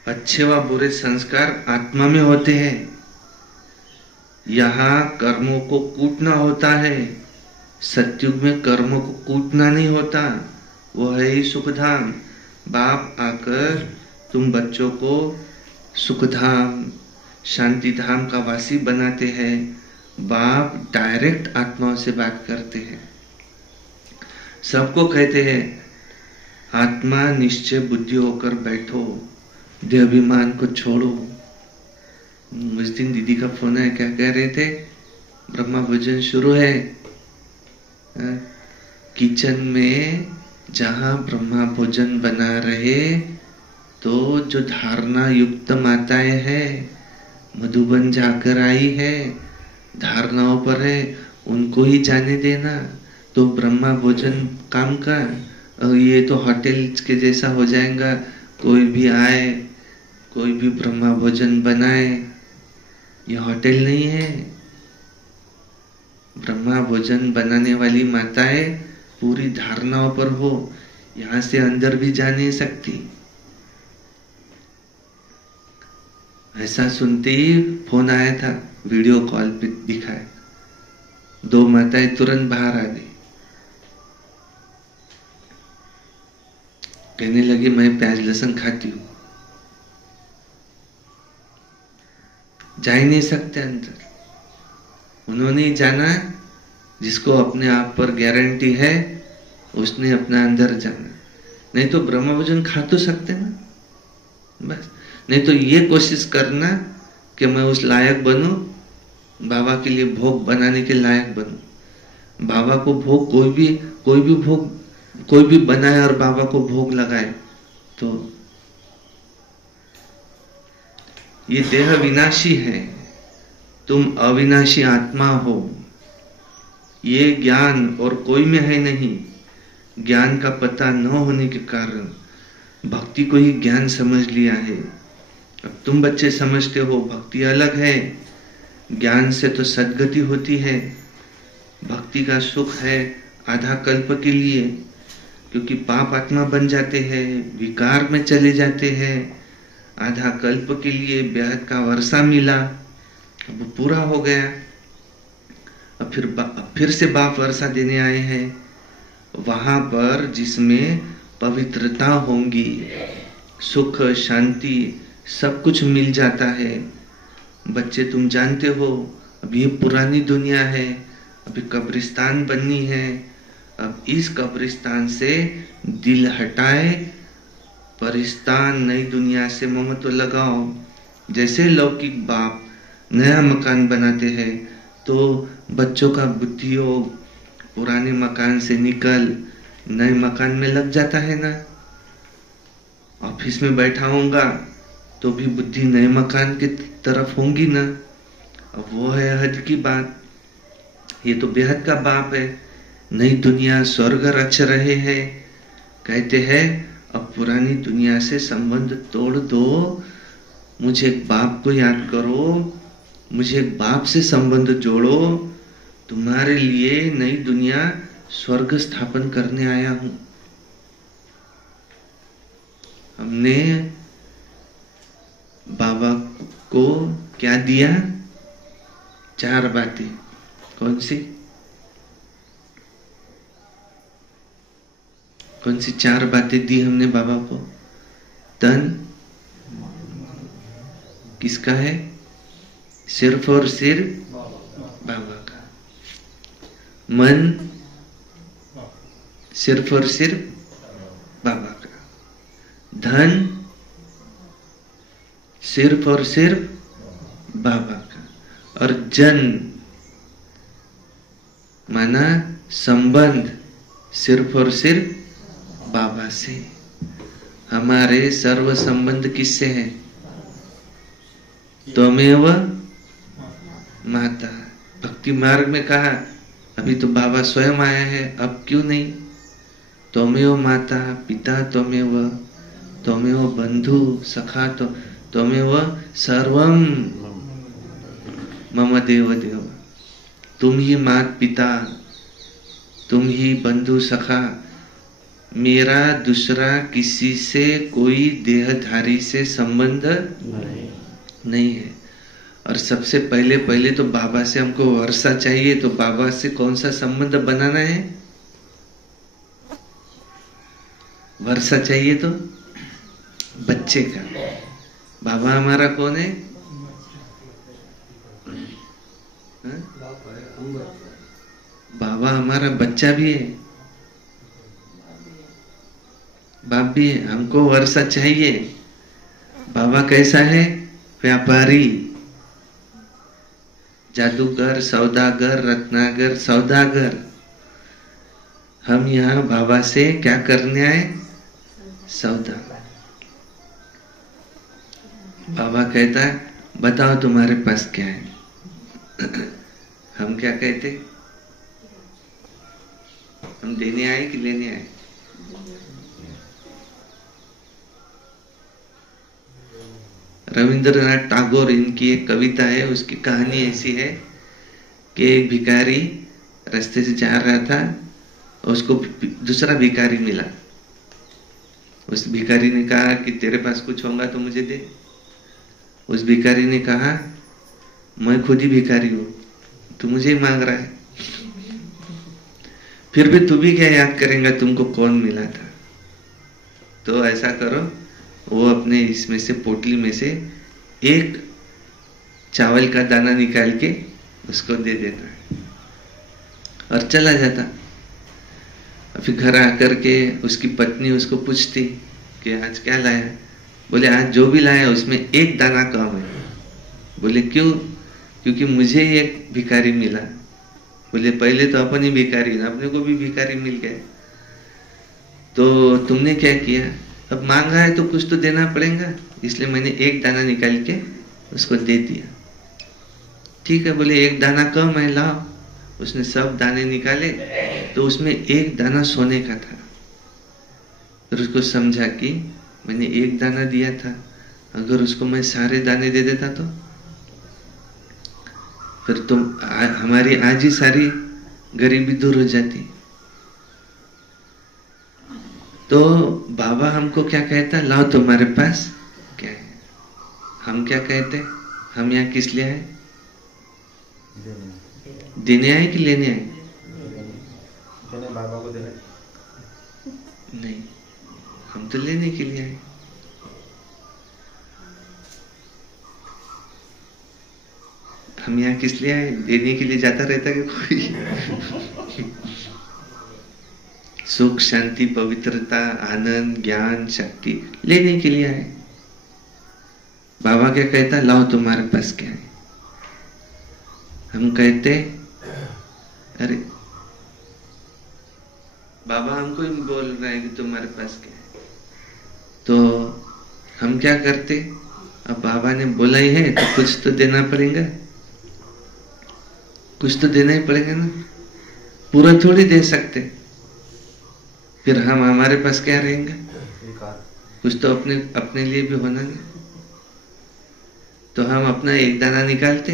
अच्छे व बुरे संस्कार आत्मा में होते हैं। यहाँ कर्मों को कूटना होता है। सतयुग में कर्मों को कूटना नहीं होता, वो है ही सुखधाम। बाप आकर तुम बच्चों को सुखधाम शांति धाम का वासी बनाते हैं। बाप डायरेक्ट आत्माओं से बात करते हैं, सबको कहते हैं आत्मा निश्चय बुद्धि होकर बैठो, देह अभिमान को छोड़ो। उस दिन दीदी का फोन है, क्या कह रहे थे? ब्रह्मा भोजन शुरू है किचन में, जहां ब्रह्मा भोजन बना रहे तो जो धारणा युक्त माताएं हैं, मधुबन जाकर आई है, धारणाओं पर है, उनको ही जाने देना। तो ब्रह्मा भोजन काम का, ये तो होटल के जैसा हो जाएगा। कोई भी आए, कोई भी ब्रह्मा भोजन बनाए, ये होटल नहीं है। ब्रह्मा भोजन बनाने वाली माताएं पूरी धारणाओं पर हो, यहां से अंदर भी जा नहीं सकती। ऐसा सुनते ही फोन आया था, वीडियो कॉल पे दिखाया, 2 माताएं तुरंत बाहर आ गई, कहने लगी मैं प्याज लहसुन खाती हूं, जा ही नहीं सकते अंदर। उन्होंने ही जाना, जिसको अपने आप पर गारंटी है उसने अपना अंदर जाना। नहीं तो ब्रह्म भोजन खा तो सकते ना, बस। नहीं तो ये कोशिश करना कि मैं उस लायक बनूं, बाबा के लिए भोग बनाने के लायक बनूं। बाबा को भोग कोई भी बनाए और बाबा को भोग लगाए तो ये देह विनाशी है, तुम अविनाशी आत्मा हो। ये ज्ञान और कोई में है नहीं। ज्ञान का पता न होने के कारण भक्ति को ही ज्ञान समझ लिया है। अब तुम बच्चे समझते हो भक्ति अलग है, ज्ञान से तो सद्गति होती है। भक्ति का सुख है आधा कल्प के लिए, क्योंकि पाप आत्मा बन जाते हैं, विकार में चले जाते हैं। आधा कल्प के लिए बेहद का वर्षा मिला, अब पूरा हो गया। अब फिर से बाप वर्षा देने आए हैं, वहां पर जिसमें पवित्रता होंगी, सुख शांति सब कुछ मिल जाता है। बच्चे तुम जानते हो, अब ये पुरानी दुनिया है, अभी कब्रिस्तान बननी है। अब इस कब्रिस्तान से दिल हटाए, परिस्तान नई दुनिया से ममत्व लगाओ। जैसे लौकिक बाप नया मकान बनाते हैं तो बच्चों का बुद्धि योग पुराने मकान से निकल नए मकान में लग जाता है ना। ऑफिस में बैठा होऊंगा तो भी बुद्धि नए मकान की तरफ होंगी ना। अब वो है हद की बात। ये तो बेहद का बाप है, नई दुनिया स्वर्ग रच रहे हैं। कहते हैं अब पुरानी दुनिया से संबंध तोड़ दो, मुझे एक बाप को याद करो, मुझे एक बाप से संबंध जोड़ो, तुम्हारे लिए नई दुनिया स्वर्ग स्थापन करने आया हूं। हमने बाबा को क्या दिया? 4 बातें। कौन सी 4 बातें दी हमने बाबा को? तन किसका है? सिर्फ और सिर्फ बाबा का। मन सिर्फ और सिर्फ बाबा का। धन सिर्फ और सिर्फ बाबा का। और जन माना संबंध सिर्फ और सिर्फ बाबा से। हमारे सर्व संबंध किससे है? त्वमेव माता। भक्ति मार्ग में कहा अभी तो बाबा स्वयं आया है, अब क्यों नहीं? त्वमेव माता पिता, त्वमेव बंधु सखा, त्वमेव सर्वम मम देव देव। तुम ही मात पिता, तुम ही बंधु सखा। मेरा दूसरा किसी से कोई देहधारी से संबंध नहीं है। और सबसे पहले तो बाबा से हमको वर्षा चाहिए, तो बाबा से कौन सा संबंध बनाना है? वर्षा चाहिए तो बच्चे का। बाबा हमारा कौन है? बाबा हमारा बच्चा भी है, बाप भी है। हमको वर्षा चाहिए। बाबा कैसा है? व्यापारी, जादूगर, सौदागर, रत्नागर, सौदागर। हम यहाँ बाबा से क्या करने आए? सौदा। बाबा कहता है बताओ तुम्हारे पास क्या है? हम क्या कहते? हम देने आए कि लेने आए? रविंद्रनाथ टैगोर, इनकी एक कविता है, उसकी कहानी ऐसी है कि एक भिखारी रास्ते से जा रहा था, उसको दूसरा भिखारी मिला। उस भिखारी ने कहा कि तेरे पास कुछ होगा तो मुझे दे। उस भिखारी ने कहा मैं खुद ही भिखारी हूं, तू मुझे ही मांग रहा है। फिर भी तू भी क्या याद करेंगा तुमको कौन मिला था? तो ऐसा करो, वो अपने इसमें से, पोटली में से एक चावल का दाना निकाल के उसको दे देता है और चला जाता। फिर घर आकर के उसकी पत्नी उसको पूछती कि आज क्या लाया? बोले आज जो भी लाया उसमें एक दाना कम है। बोले क्यों? क्योंकि मुझे एक भिखारी मिला। बोले पहले तो अपन ही भिखारी, अपने को भी भिखारी मिल गए, तो तुमने क्या किया? अब मांगा है तो कुछ तो देना पड़ेगा, इसलिए मैंने एक दाना निकाल के उसको दे दिया। ठीक है, बोले एक दाना कम है, लाओ। उसने सब दाने निकाले तो उसमें एक दाना सोने का था। फिर उसको समझा कि मैंने एक दाना दिया था, अगर उसको मैं सारे दाने दे देता तो फिर तुम हमारी आज ही सारी गरीबी दूर हो जाती। तो बाबा हमको क्या कहता? लाओ तुम्हारे पास क्या है? हम क्या कहते? हम यहाँ किस लिए आए? देने आए कि लेने आए? देने, बाबा को देने नहीं, हम तो लेने के लिए आए। हम यहाँ किस लिए आए? देने के लिए जाता रहता कि कोई? सुख, शांति, पवित्रता, आनंद, ज्ञान, शक्ति लेने के लिए आए। बाबा क्या कहता? लाओ तुम्हारे पास क्या है? हम कहते अरे बाबा हमको ही बोल रहे हैं कि तुम्हारे पास क्या है। तो हम क्या करते? अब बाबा ने बोला ही है तो कुछ तो देना पड़ेगा, कुछ तो देना ही पड़ेगा ना, पूरा थोड़ी दे सकते। फिर हम हमारे पास क्या रहेंगे? कुछ तो अपने अपने लिए भी होना नहीं। तो हम अपना एक दाना निकालते,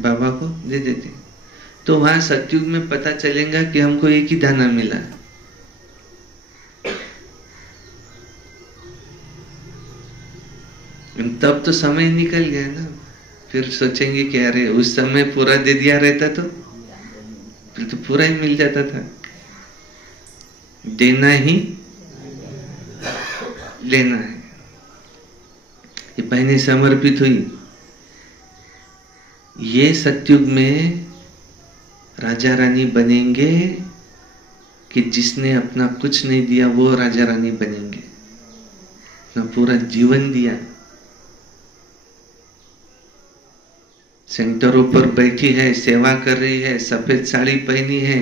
बाबा को दे देते, तो वहां सतयुग में पता चलेगा कि हमको एक ही दाना मिला। तब तो समय निकल गया ना। फिर सोचेंगे कि अरे उस समय पूरा दे दिया रहता तो फिर तो पूरा ही मिल जाता था। देना ही लेना है। ये पहले समर्पित हुई। ये सतयुग में राजा रानी बनेंगे कि जिसने अपना कुछ नहीं दिया वो राजा रानी बनेंगे, अपना पूरा जीवन दिया। सेंटरों पर बैठी है, सेवा कर रही है, सफेद साड़ी पहनी है,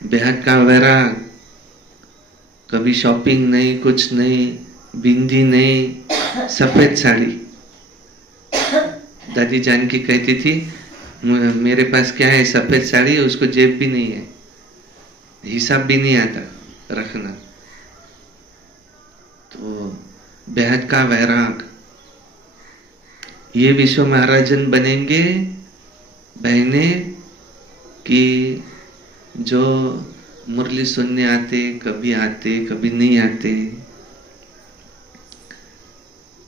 बेहद का वैराग, कभी शॉपिंग नहीं, कुछ नहीं, बिंदी नहीं, सफेद साड़ी। दादी जानकी कहती थी मेरे पास क्या है? सफेद साड़ी है, उसको जेब भी नहीं है, हिसाब भी नहीं आता रखना। तो बेहद का वैराग। ये विश्व महाराजन बनेंगे बहने कि जो मुरली सुनने आते, कभी नहीं आते,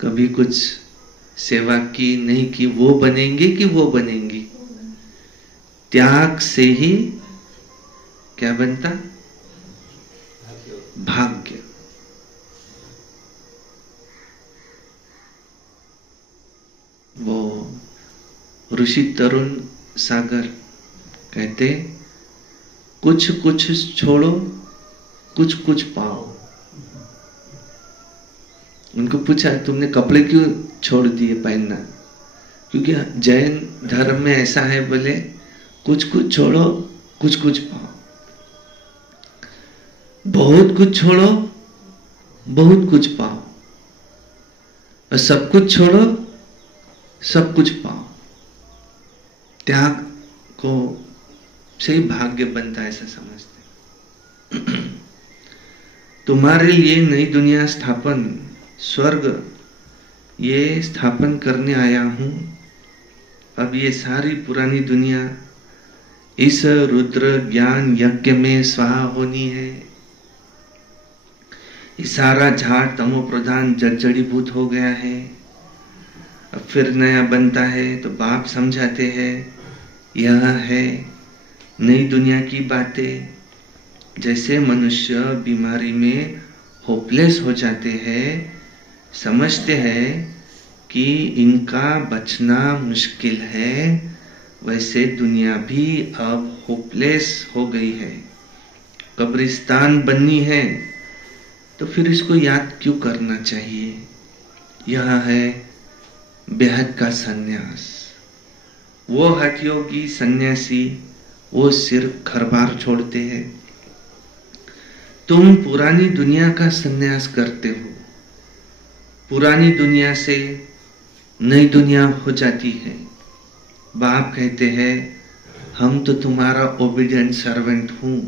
कभी कुछ सेवा की नहीं की, वो बनेंगे कि वो बनेंगी? त्याग से ही क्या बनता? भाग्य। वो ऋषि तरुण सागर कहते, कुछ कुछ छोड़ो, कुछ कुछ पाओ। उनको पूछा, तुमने कपड़े क्यों छोड़ दिए पहनना? क्योंकि जैन धर्म में ऐसा है, बोले कुछ कुछ छोड़ो, कुछ कुछ पाओ। बहुत कुछ छोड़ो, बहुत कुछ पाओ, और सब कुछ छोड़ो, सब कुछ पाओ। त्याग को से ही भाग्य बनता है, ऐसा समझते। तुम्हारे लिए नई दुनिया स्थापन, स्वर्ग ये स्थापन करने आया हूं। अब ये सारी पुरानी दुनिया इस रुद्र ज्ञान यज्ञ में स्वाहा होनी है। ये सारा झाड़ तमो प्रधान जर्जड़ीभूत हो गया है, अब फिर नया बनता है। तो बाप समझाते हैं, यह है नई दुनिया की बातें। जैसे मनुष्य बीमारी में होपलेस हो जाते हैं, समझते हैं कि इनका बचना मुश्किल है, वैसे दुनिया भी अब होपलेस हो गई है, कब्रिस्तान बननी है। तो फिर इसको याद क्यों करना चाहिए? यह है बेहद का सन्यास। वो हठयोगी सन्यासी, वो सिर्फ घर बार छोड़ते हैं। तुम पुरानी दुनिया का सन्यास करते हो, पुरानी दुनिया से नई दुनिया हो जाती है। बाप कहते हैं, हम तो तुम्हारा ओबीडिएंट सर्वेंट हूं,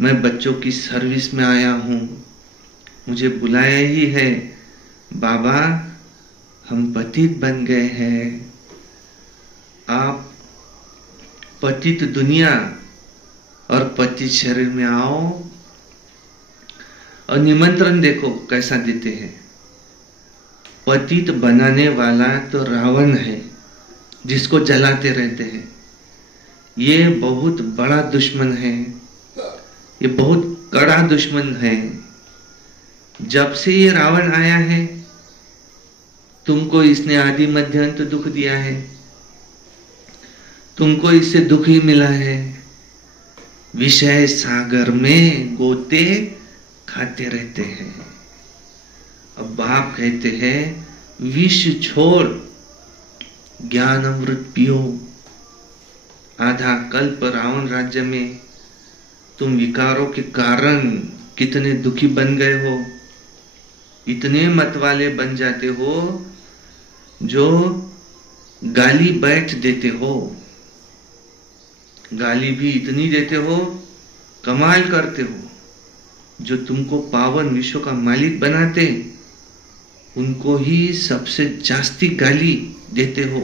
मैं बच्चों की सर्विस में आया हूं, मुझे बुलाया ही है। बाबा, हम पतित बन गए हैं, आप पतित दुनिया और पतित शरीर में आओ। और निमंत्रण देखो कैसा देते हैं। पतित बनाने वाला तो रावण है, जिसको जलाते रहते हैं। ये बहुत बड़ा दुश्मन है, ये बहुत कड़ा दुश्मन है। जब से ये रावण आया है, तुमको इसने आदि मध्य अंत दुख दिया है, तुमको इससे दुख ही मिला है। विषय सागर में गोते खाते रहते हैं। अब बाप कहते हैं, विष छोड़, ज्ञान अमृत पियो। आधा कल्प रावण राज्य में तुम विकारों के कारण कितने दुखी बन गए हो, इतने मत वाले बन जाते हो जो गाली बैठ देते हो। गाली भी इतनी देते हो, कमाल करते हो। जो तुमको पावन विश्व का मालिक बनाते, उनको ही सबसे जास्ती गाली देते हो।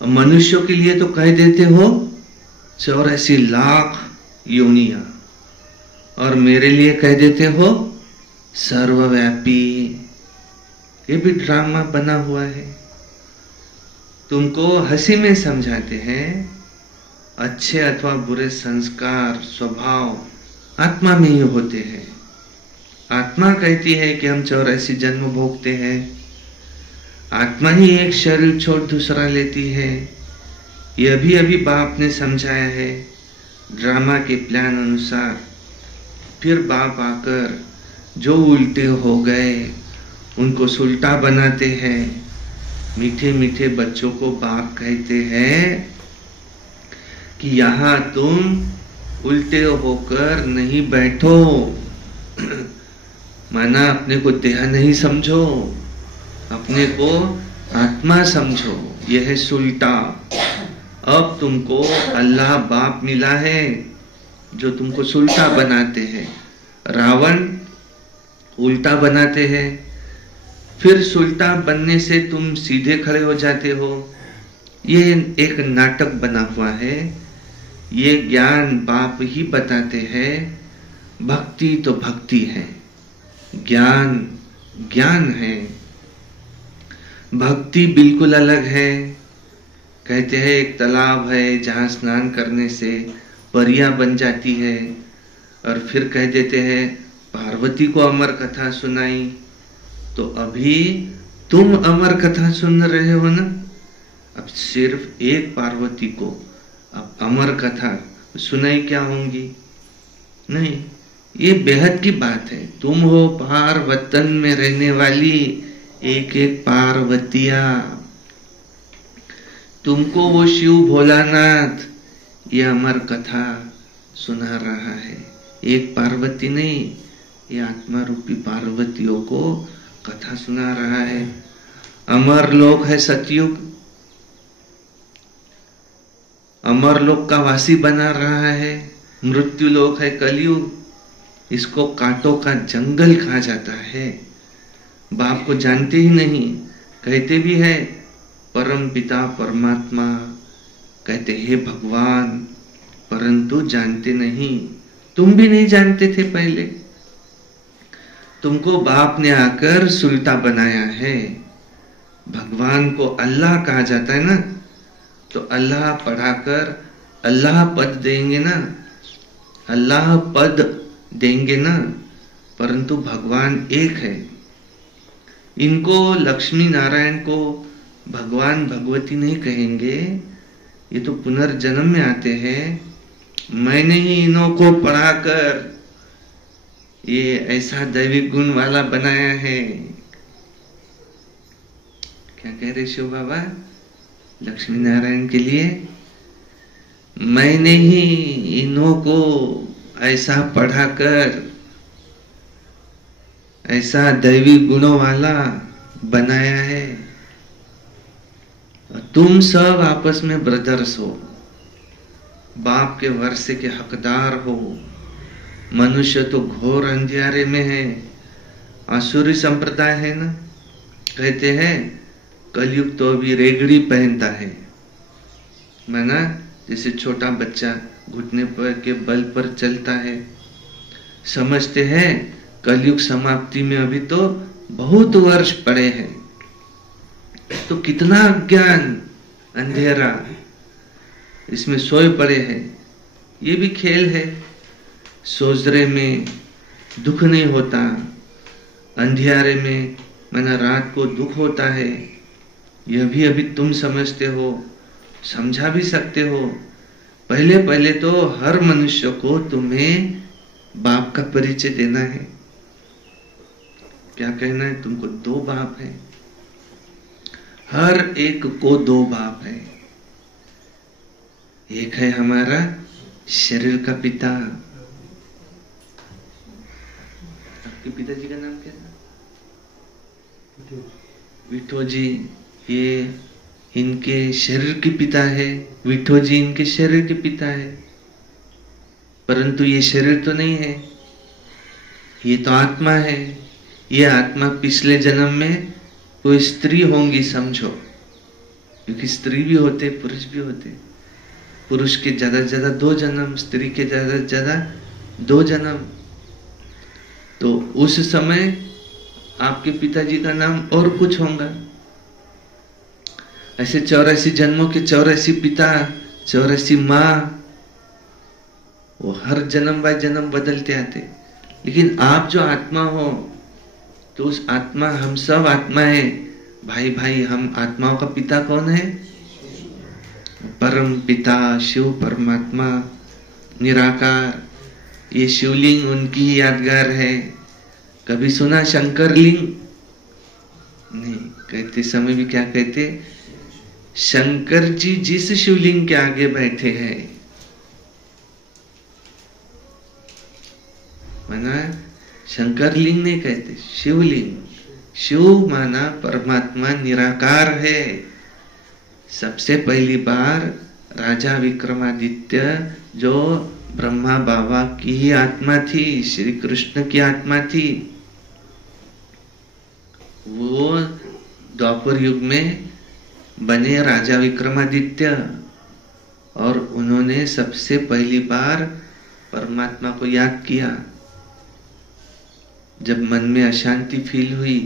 मनुष्यों के लिए तो कह देते हो 84 लाख योनिया, और मेरे लिए कह देते हो सर्वव्यापी। ये भी ड्रामा बना हुआ है। तुमको हंसी में समझाते हैं, अच्छे अथवा बुरे संस्कार स्वभाव आत्मा में ही होते हैं। आत्मा कहती है कि हम 84 जन्म भोगते हैं। आत्मा ही एक शरीर छोड़ दूसरा लेती है। यह भी अभी बाप ने समझाया है ड्रामा के प्लान अनुसार। फिर बाप आकर जो उल्टे हो गए उनको सुल्टा बनाते हैं। मीठे मीठे बच्चों को बाप कहते हैं कि यहाँ तुम उल्टे होकर नहीं बैठो, माना अपने को देह नहीं समझो, अपने को आत्मा समझो। यह है सुल्टा। अब तुमको अल्लाह बाप मिला है जो तुमको सुल्टा बनाते हैं। रावण उल्टा बनाते हैं, फिर सुल्टा बनने से तुम सीधे खड़े हो जाते हो। ये एक नाटक बना हुआ है। ये ज्ञान बाप ही बताते हैं। भक्ति तो भक्ति है, ज्ञान ज्ञान है। भक्ति बिल्कुल अलग है। कहते हैं एक तालाब है जहां स्नान करने से परियां बन जाती है, और फिर कह देते हैं पार्वती को अमर कथा सुनाई। तो अभी तुम अमर कथा सुन रहे हो ना, अब सिर्फ एक पार्वती को अब अमर कथा सुनाई क्या होंगी? नहीं, ये बेहद की बात है। तुम हो पार वतन में रहने वाली एक एक पार्वतिया, तुमको वो शिव भोलानाथ ये अमर कथा सुना रहा है। एक पार्वती नहीं, ये आत्मा रूपी पार्वतियों को कथा सुना रहा है। अमर लोक है सतयुग, अमर लोक का वासी बना रहा है। मृत्यु लोक है कलयुग, इसको कांटों का जंगल कहा जाता है। बाप को जानते ही नहीं, कहते भी है परम पिता परमात्मा, कहते हे भगवान, परंतु जानते नहीं। तुम भी नहीं जानते थे पहले, तुमको बाप ने आकर सुल्ता बनाया है। भगवान को अल्लाह कहा जाता है ना, तो अल्लाह पढ़ाकर अल्लाह पद देंगे ना, अल्लाह पद देंगे ना, परंतु भगवान एक है। इनको लक्ष्मी नारायण को भगवान भगवती नहीं कहेंगे, ये तो पुनर्जन्म में आते हैं। मैंने ही इन्हों को पढ़ाकर ये ऐसा दैविक गुण वाला बनाया है। क्या कह रहे शिव बाबा लक्ष्मी नारायण के लिए? मैंने ही इन्हों को ऐसा पढ़ाकर ऐसा दैवी गुणों वाला बनाया है। तुम सब आपस में ब्रदर्स हो, बाप के वर्षे के हकदार हो। मनुष्य तो घोर अंधियारे में है, आसुरी संप्रदाय है ना। कहते हैं कलयुग तो अभी रेगड़ी पहनता है, माना जैसे छोटा बच्चा घुटने पर के बल पर चलता है। समझते हैं कलयुग समाप्ति में अभी तो बहुत वर्ष पड़े हैं। तो कितना अज्ञान अंधेरा इसमें सोए पड़े हैं। ये भी खेल है, सोजरे में दुख नहीं होता, अंधियारे में माना रात को दुख होता है। यह भी अभी तुम समझते हो, समझा भी सकते हो। पहले पहले तो हर मनुष्य को तुम्हें बाप का परिचय देना है। क्या कहना है तुमको? दो बाप है, हर एक को दो बाप है। एक है हमारा शरीर का पिता। आपके पिताजी का नाम क्या था? विठो जी। ये इनके शरीर के पिता है। विठो जी इनके शरीर के पिता है, परंतु ये शरीर तो नहीं है, ये तो आत्मा है। ये आत्मा पिछले जन्म में कोई स्त्री होंगी समझो, क्योंकि स्त्री भी होते पुरुष भी होते। पुरुष के ज्यादा से ज्यादा 2 जन्म, स्त्री के ज्यादा से ज्यादा 2 जन्म। तो उस समय आपके पिताजी का नाम और कुछ होगा। ऐसे 84 जन्मों के 84 पिता, 84 माँ, वो हर जन्म बाय जन्म बदलते आते। लेकिन आप जो आत्मा हो, तो उस आत्मा, हम सब आत्मा है भाई भाई। हम आत्माओं का पिता कौन है? परम पिता शिव परमात्मा निराकार। ये शिवलिंग उनकी ही यादगार है। कभी सुना शंकर लिंग? नहीं। कहते समय भी क्या कहते? शंकर जी जिस शिवलिंग के आगे बैठे हैं, माना शंकर लिंग नहीं कहते, शिवलिंग। शिव माना परमात्मा निराकार है। सबसे पहली बार राजा विक्रमादित्य जो ब्रह्मा बाबा की ही आत्मा थी, श्री कृष्ण की आत्मा थी, वो द्वापर युग में बने राजा विक्रमादित्य। और उन्होंने सबसे पहली बार परमात्मा को याद किया। जब मन में अशांति फील हुई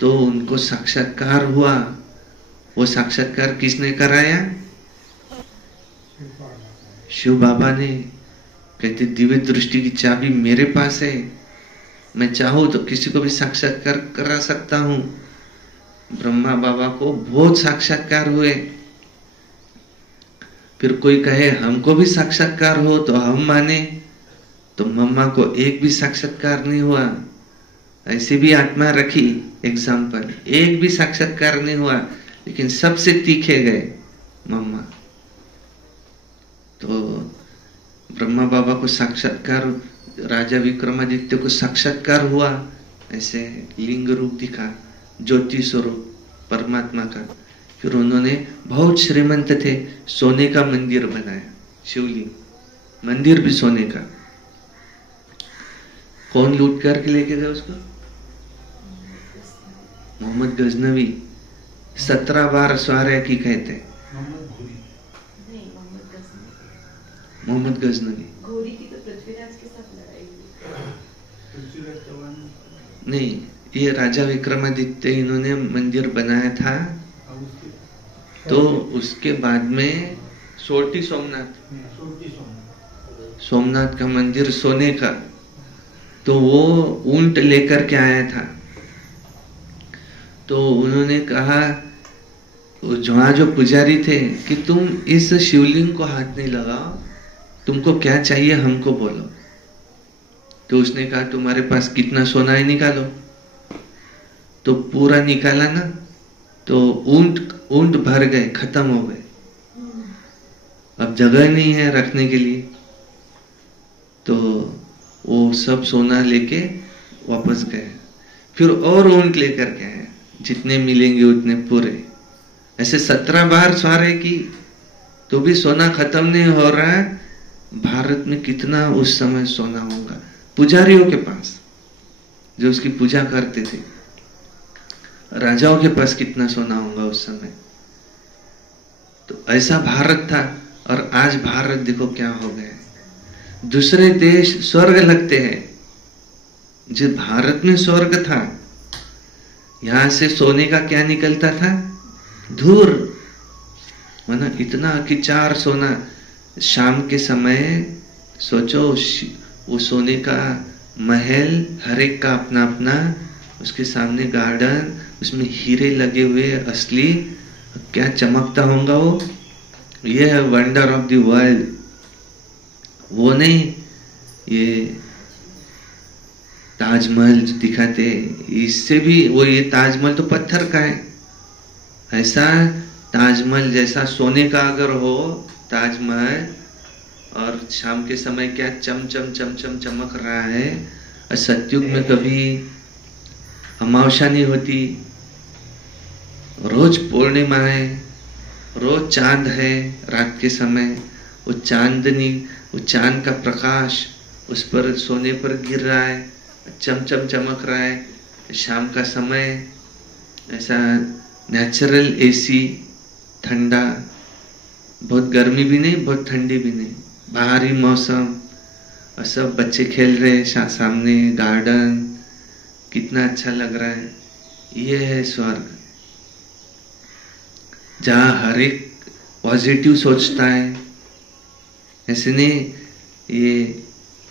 तो उनको साक्षात्कार हुआ। वो साक्षात्कार किसने कराया? शिव बाबा ने। कहते दिव्य दृष्टि की चाबी मेरे पास है, मैं चाहूं तो किसी को भी साक्षात्कार करा सकता हूं। ब्रह्मा बाबा को बहुत साक्षात्कार हुए। फिर कोई कहे हमको भी साक्षात्कार हो तो हम माने, तो मम्मा को एक भी साक्षात्कार नहीं हुआ। ऐसी भी आत्मा रखी एग्जाम्पल, एक भी साक्षात्कार नहीं हुआ, लेकिन सबसे तीखे गए मम्मा। तो ब्रह्मा बाबा को साक्षात्कार, राजा विक्रमादित्य को साक्षात्कार हुआ, ऐसे लिंग रूप दिखा, ज्योति स्वरूप परमात्मा का। फिर उन्होंने बहुत श्रीमंत थे, सोने का मंदिर बनाया, शिवलिंग, मंदिर भी सोने का। कौन लूट करके लेके गए उसको? मोहम्मद गजनवी। 17 बार स्वारे की कहते, मोहम्मद गजनवी। घोड़ी की तो पृथ्वीराज के साथ लड़ाई हुई। नहीं, ये राजा विक्रमादित्य इन्होंने मंदिर बनाया था, तो उसके बाद में सोटी सोमनाथ का मंदिर सोने का, तो वो ऊंट लेकर के आया था। तो उन्होंने कहा, वहां जो पुजारी थे, कि तुम इस शिवलिंग को हाथ नहीं लगाओ, तुमको क्या चाहिए हमको बोलो। तो उसने कहा तुम्हारे पास कितना सोना है निकालो। तो पूरा निकाला ना, तो ऊंट भर गए, खत्म हो गए, अब जगह नहीं है रखने के लिए। तो वो सब सोना लेके वापस गए, फिर और ऊंट लेकर के आए, जितने मिलेंगे उतने पूरे। ऐसे 17 बार स्वारे की, तो भी सोना खत्म नहीं हो रहा है। भारत में कितना उस समय सोना होगा पुजारियों के पास, जो उसकी पूजा करते थे। राजाओं के पास कितना सोना होगा उस समय। तो ऐसा भारत था, और आज भारत देखो क्या हो गया है। दूसरे देश स्वर्ग लगते हैं, जो भारत में स्वर्ग था, यहां से सोने का क्या निकलता था? धूर। माना इतना कि 4 सोना। शाम के समय सोचो, वो सोने का महल, हर एक का अपना अपना, उसके सामने गार्डन, उसमें हीरे लगे हुए असली, क्या चमकता होगा वो। ये है वंडर ऑफ द वर्ल्ड। वो नहीं ये ताजमहल दिखाते, इससे भी वो, ये ताजमहल तो पत्थर का है। ऐसा ताजमहल जैसा सोने का अगर हो ताजमहल, और शाम के समय क्या चम चम चम चम चमक रहा है। और सतयुग में कभी अमावस्या नहीं होती, रोज पूर्णिमा है, रोज चांद है रात के समय। वो चांदनी, वो चांद का प्रकाश उस पर, सोने पर गिर रहा है, चमचम चमक रहा है। शाम का समय ऐसा नेचुरल एसी, ठंडा, बहुत गर्मी भी नहीं, बहुत ठंडी भी नहीं, बाहरी मौसम, और सब बच्चे खेल रहे हैं सामने, गार्डन, कितना अच्छा लग रहा है। ये है स्वर्ग, जहाँ हर एक पॉजिटिव सोचता है। ऐसे नहीं, ये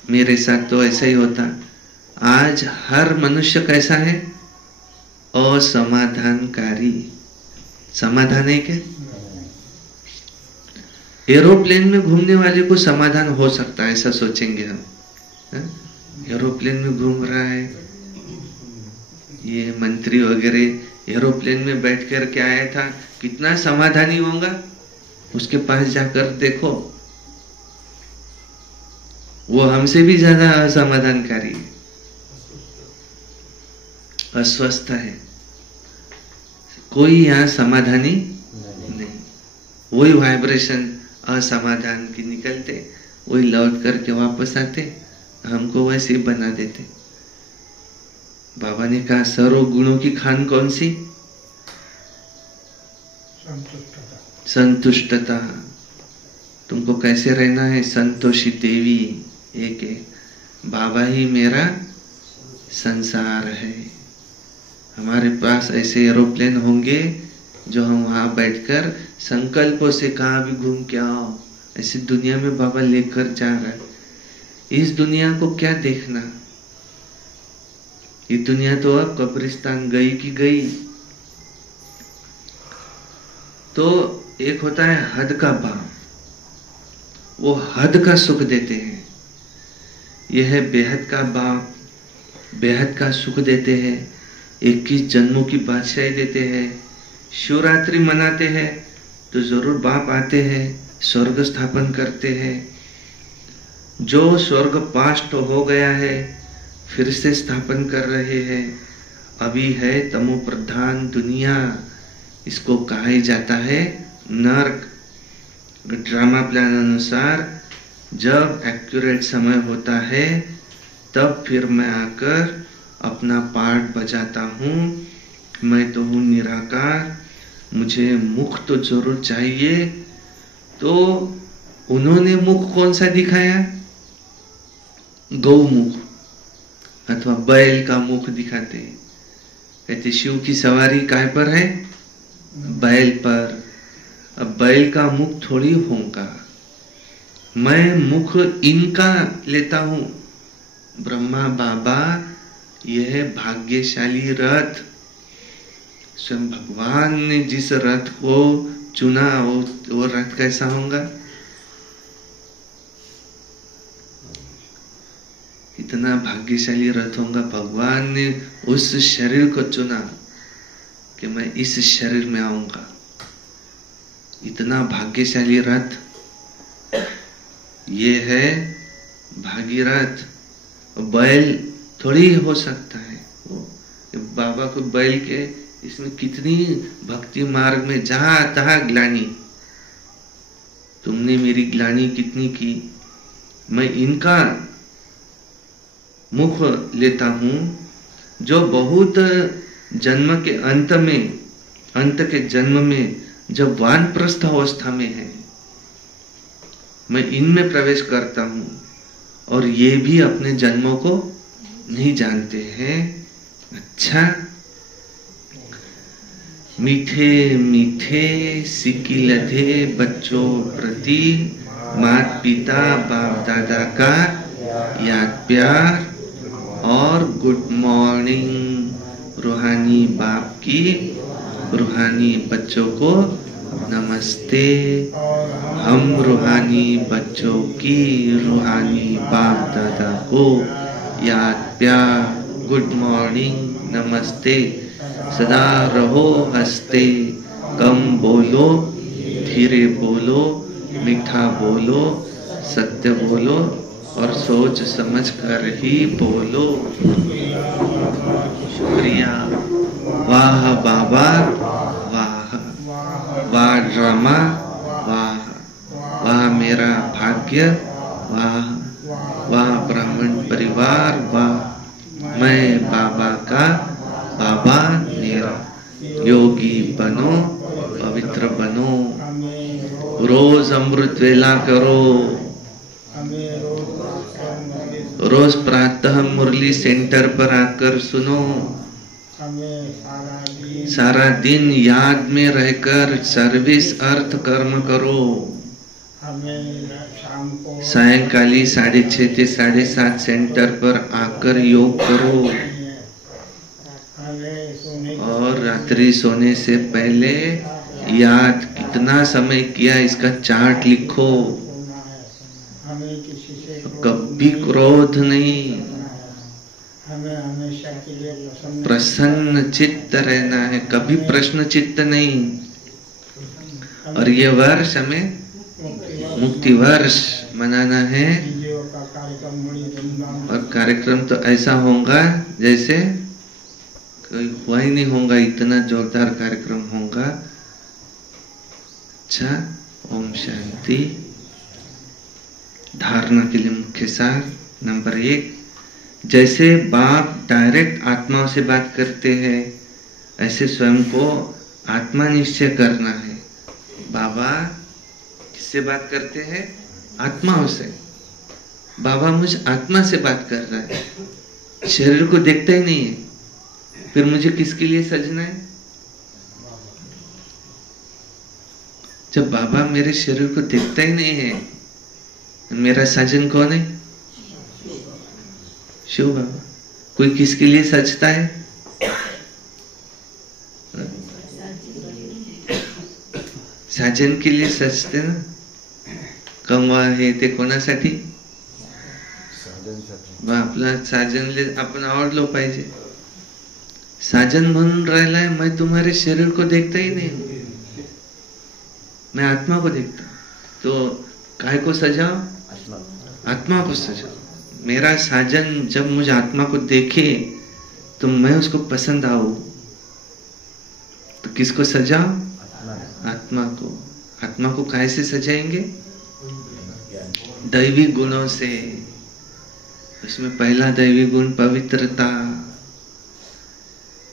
मेरे साथ तो ऐसा ही होता। आज हर मनुष्य कैसा है? असमाधानकारी। समाधान है क्या? एरोप्लेन में घूमने वाले को समाधान हो सकता है, ऐसा सोचेंगे हम। एरोप्लेन में घूम रहा है, ये मंत्री वगैरह एरोप्लेन में बैठ कर के आया था, कितना समाधानी होगा। उसके पास जाकर देखो, वो हमसे भी ज्यादा असमाधानकारी है, अस्वस्थ है। कोई यहाँ समाधानी नहीं। वही वाइब्रेशन असमाधान की निकलते, वही लौट करके वापस आते, हमको वैसे ही बना देते। बाबा ने कहा सर्व गुणों की खान कौन सी? संतुष्टता। तुमको कैसे रहना है? संतोषी देवी एक है, बाबा ही मेरा संसार है। हमारे पास ऐसे एरोप्लेन होंगे जो हम वहां बैठकर संकल्पों से कहाँ भी घूम के आओ, ऐसी दुनिया में बाबा लेकर जा रहा है। इस दुनिया को क्या देखना, ये दुनिया तो अब कब्रिस्तान गई की गई। तो एक होता है हद का बाप, वो हद का सुख देते हैं। यह है बेहद का बाप, बेहद का सुख देते हैं। 21 जन्मों की बादशाही देते हैं। शिवरात्रि मनाते हैं तो जरूर बाप आते हैं, स्वर्ग स्थापन करते हैं। जो स्वर्ग पास्ट हो गया है फिर से स्थापन कर रहे हैं। अभी है तमो प्रधान दुनिया, इसको कहा जाता है नर्क। ड्रामा प्लान अनुसार जब एक्यूरेट समय होता है तब फिर मैं आकर अपना पार्ट बजाता हूँ। मैं तो हूँ निराकार, मुझे मुख तो जरूर चाहिए। तो उन्होंने मुख कौन सा दिखाया? गौमुख अथवा बैल का मुख दिखाते हैं। कहते शिव की सवारी काय पर है? बैल पर। अब बैल का मुख थोड़ी होगा, मैं मुख इनका लेता हूं। ब्रह्मा बाबा, यह भाग्यशाली रथ, स्वयं भगवान ने जिस रथ को चुना वो रथ कैसा होगा? इतना भाग्यशाली रथ होगा। भगवान ने उस शरीर को चुना कि मैं इस शरीर में आऊंगा। इतना भाग्यशाली रथ ये है भागीरथ। बैल थोड़ी हो सकता है बाबा को बैल के। इसमें कितनी भक्ति मार्ग में जहां तहां ग्लानि, तुमने मेरी ग्लानि कितनी की। मैं इनका मुख लेता हूं जो बहुत जन्म के अंत के जन्म में जब वानप्रस्थ अवस्था में है, मैं इनमें प्रवेश करता हूं और ये भी अपने जन्मों को नहीं जानते हैं। अच्छा, मीठे मीठे सिक्की लधे बच्चों प्रति माता पिता बाप दादा का याद प्यार और गुड मॉर्निंग रूहानी बाप की रूहानी बच्चों को नमस्ते। हम रूहानी बच्चों की रूहानी बाप दादा को याद प्यार गुड मॉर्निंग नमस्ते। सदा रहो हंसते, कम बोलो धीरे बोलो, मीठा बोलो, सत्य बोलो और सोच समझ कर ही बोलो। शुक्रिया। वाह बाबा, वाह वाह ड्रामा, वाह वाह मेरा भाग्य, वाह वाह ब्राह्मण परिवार, वाह मैं बाबा का, बाबा मेरा। योगी बनो, पवित्र बनो, रोज अमृत वेला करो, रोज प्रातः मुरली सेंटर पर आकर सुनो, सारा दिन याद में रहकर सर्विस अर्थ कर्म करो, सायंकाली 6:30 से 7:30 सेंटर पर आकर योग करो और रात्रि सोने से पहले याद कितना समय किया इसका चार्ट लिखो। कभी क्रोध नहीं, प्रसन्न चित्त रहना है, कभी प्रश्न चित्त नहीं। और ये वर्ष हमें मुक्ति वर्ष मनाना है और कार्यक्रम तो ऐसा होगा जैसे कोई हुआ ही नहीं होगा, इतना जोरदार कार्यक्रम होगा। अच्छा, ओम शांति। धारणा के लिए मुख्य सार नंबर 1, जैसे बाप डायरेक्ट आत्मा से बात करते हैं ऐसे स्वयं को आत्मा निश्चय करना है। बाबा किससे बात करते हैं? आत्माओं से। बाबा मुझ आत्मा से बात कर रहा है, शरीर को देखता ही नहीं है, फिर मुझे किसके लिए सजना है? जब बाबा मेरे शरीर को देखता ही नहीं है, मेरा सजन कौन है? शिव बाबा। कोई किसके लिए सजता है? साजन के लिए सजते ना। कमवा हे ते कोणासाठी? आपला साजन आपण आवडलो पाहिजे। साजन म्हणून राहिला है, मैं तुम्हारे शरीर को देखता ही नहीं हूं, मैं आत्मा को देखता। तो काय को सजाओ? आत्मा को सजाओ। मेरा साजन जब मुझे आत्मा को देखे तो मैं उसको पसंद आऊं, तो किसको सजाओ? आत्मा को। आत्मा को कैसे सजाएंगे? दैवी गुणों से। इसमें पहला दैवी गुण पवित्रता,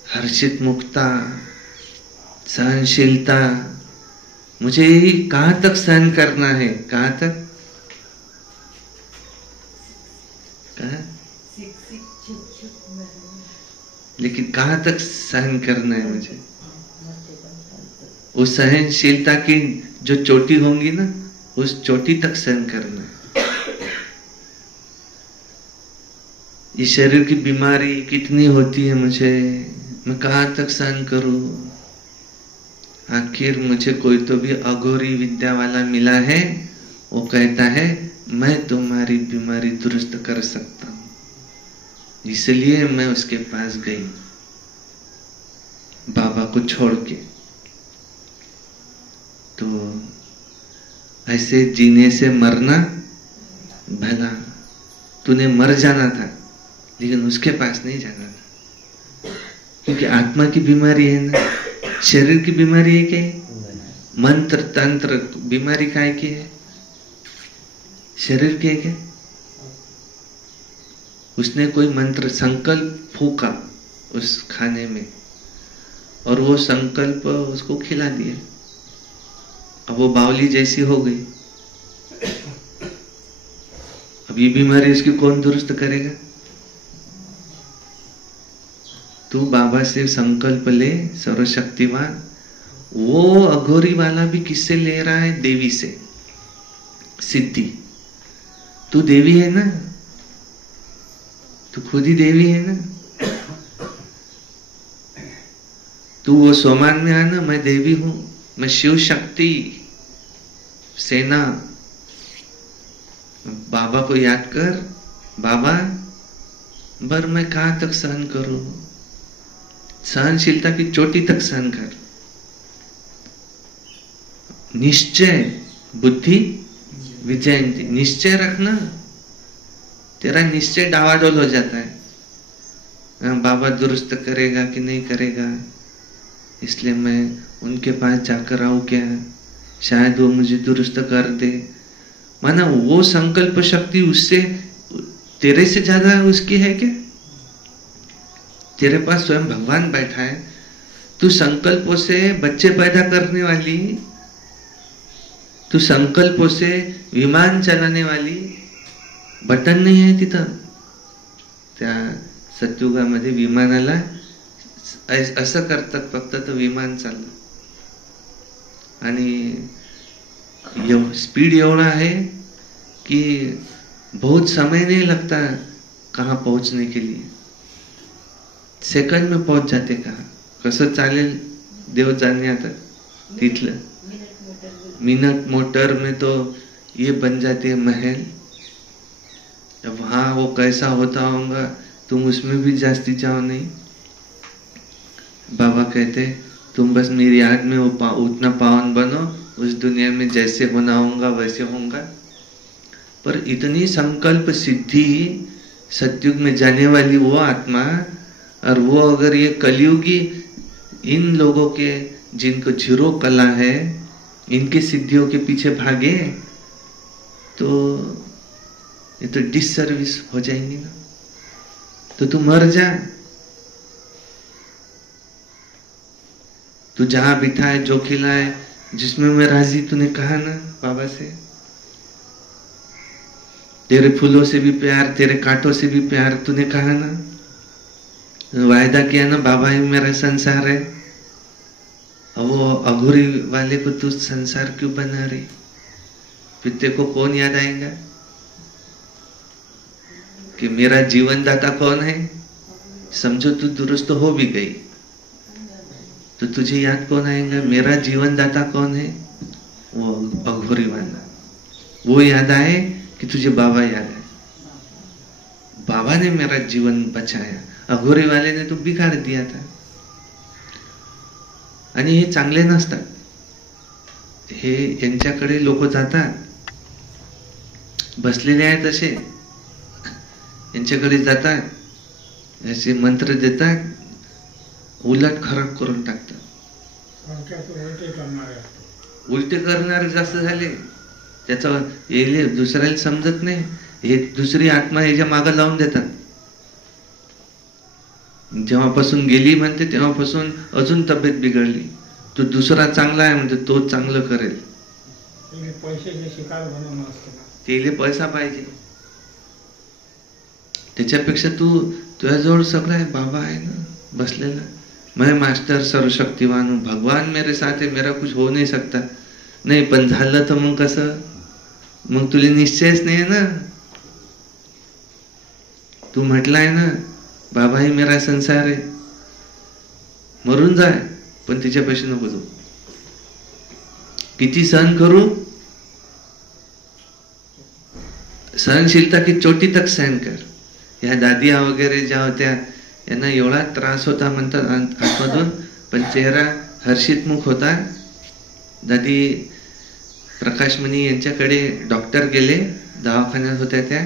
हर्षित मुक्ता, सहनशीलता। मुझे कहां तक सहन करना है? कहां तक? लेकिन कहां तक सहन करना है मुझे? उस सहनशीलता की जो चोटी होंगी ना, उस चोटी तक सहन करना है। ये शरीर की बीमारी कितनी होती है मुझे, मैं कहां तक सहन करूं? आखिर मुझे कोई तो भी अघोरी विद्या वाला मिला है, वो कहता है मैं तुम्हारी बीमारी दुरुस्त कर सकता हूं, इसलिए मैं उसके पास गई बाबा को छोड़ के। तो ऐसे जीने से मरना भला। तूने मर जाना था, लेकिन उसके पास नहीं जाना था, क्योंकि आत्मा की बीमारी है ना। शरीर की बीमारी है क्या? मंत्र तंत्र बीमारी काय की है? शरीर की है क्या? उसने कोई मंत्र संकल्प फूका उस खाने में, और वो संकल्प उसको खिला दिया, अब वो बावली जैसी हो गई। अब ये बीमारी उसकी कौन दुरुस्त करेगा? तू बाबा से संकल्प ले, सर्वशक्तिवान। वो अघोरी वाला भी किससे ले रहा है? देवी से, सिद्धि। तू देवी है ना, तू खुद ही देवी है ना। तू वो सोमान में आना, मैं देवी हूं, मैं शिव शक्ति सेना। बाबा को याद कर, बाबा बर मैं कहां तक सहन करूं? सहनशीलता की चोटी तक सहन कर। निश्चय बुद्धि विजयंती। निश्चय रखना, तेरा निश्चय डावाडोल हो जाता है। बाबा दुरुस्त करेगा कि नहीं करेगा, इसलिए मैं उनके पास जाकर आऊं क्या? शायद वो मुझे दुरुस्त कर दे। माना वो संकल्प शक्ति उससे, तेरे से ज्यादा उसकी है क्या? तेरे पास स्वयं भगवान बैठा है, तू संकल्पों से बच्चे पैदा करने वाली, तू संकल्पों से विमान चलाने वाली, बटन नाही आहे तिथं. त्या सतयुगामध्ये विमानाला असं करतात फक्त, तर विमान चाललं. आणि स्पीड एवढा है कि बहुत समय नहीं लगता कहाँ पहुंचने के लिए. सेकंड में पहुंच जाते कहाँ. कसं चालेल देव जाणे आता तिथलं. मिनट मोटर में तो ये बन जाते हैं महल. अब वहाँ वो कैसा होता होगा तुम उसमें भी जास्ती जाओ नहीं. बाबा कहते तुम बस मेरी याद में उतना पावन बनो, उस दुनिया में जैसे होना होगा वैसे होगा. पर इतनी संकल्प सिद्धि सतयुग में जाने वाली वो आत्मा, और वो अगर ये कलयुगी इन लोगों के जिनको जीरो कला है इनके सिद्धियों के पीछे भागे तो ये तो डिससर्विस हो जाएंगी ना. तो तू मर जा. तू जहां बिठा है जो खिलाए जिसमें मैं राजी, तूने कहा ना बाबा से. तेरे फूलों से भी प्यार, तेरे कांटों से भी प्यार, तूने कहा ना. वायदा किया ना बाबा ही मेरा संसार है. अब वो अघोरी वाले को तू संसार क्यों बना रही. फिर तेरे को कौन याद आएगा. कि मेरा जीवन दाता कौन है, समझो तू दुरुस्त हो भी गई तो तुझे याद कौन आएगा? मेरा जीवन दाता कौन है? वो अघोरी वाला। वो याद आए कि तुझे बाबा याद आए, बाबा ने मेरा जीवन बचाया, अघोरी वाले ने तो बिगाड़ दिया था। आणि हे चांगले नसतात, हे यांच्याकडे लोक जातात, बसलेले आहेत असे, यांच्याकडे जातात, असे मंत्र देतात, उलट खराब करून टाकतात. उलटे करणारे जास्त झाले, त्याचा येले दुसऱ्याला समजत नाही, हे दुसरी आत्मा ह्याच्या मागं लावून देतात. जेव्हापासून गेली म्हणते तेव्हापासून अजून तब्येत बिघडली. तो दुसरा चांगला आहे म्हणते, तो चांगलं करेल. तेले पैसा पाहिजे, त्याच्यापेक्षा तुझ्याजवळ सगळं आहे, बाबा आहे ना बसलेला. मैं मास्टर सर्वशक्तिवान हूं, भगवान मेरे साथ है, मेरा कुछ हो नहीं सकता. नाही पण झालं तर मग कसं? मग तुला निश्चयच नाही ना. तू म्हटलाय ना बाबा ही मेरा संसार आहे, मरून जाय पण तिच्या पैसे नको जाऊ. किती सहन करू? सहनशीलता की चोटी तक सहन कर. या दादिया वगैरे ज्या होत्या यांना एवढा त्रास होता म्हणतात आतमधून, पण चेहरा हर्षितमुख होता. दादी प्रकाशमणी यांच्याकडे डॉक्टर गेले, दवाखान्यात होत्या त्या.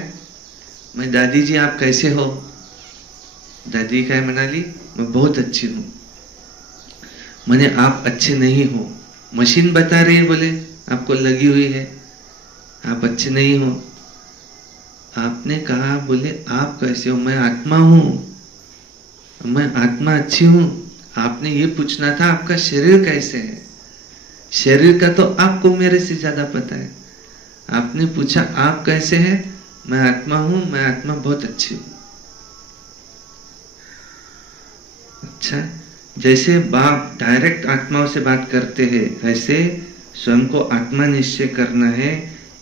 मैं दादी जी आप कैसे हो? दादी काय म्हणाली? मैं बहुत अच्छी हूँ. मैंने आप अच्छे नहीं हो, मशीन बता रही है, बोले आपको लगी हुई है, आप अच्छे नहीं हो. आपने कहा, बोले आप कैसे हो? मैं आत्मा हूँ, मैं आत्मा अच्छी हूँ. आपने ये पूछना था आपका शरीर कैसे है, शरीर का तो आपको मेरे से ज्यादा पता है. आपने पूछा आप कैसे हैं? मैं आत्मा हूँ, मैं आत्मा बहुत अच्छी हूँ. अच्छा, जैसे बाप डायरेक्ट आत्माओं से बात करते हैं, ऐसे स्वयं को आत्मा निश्चय करना है.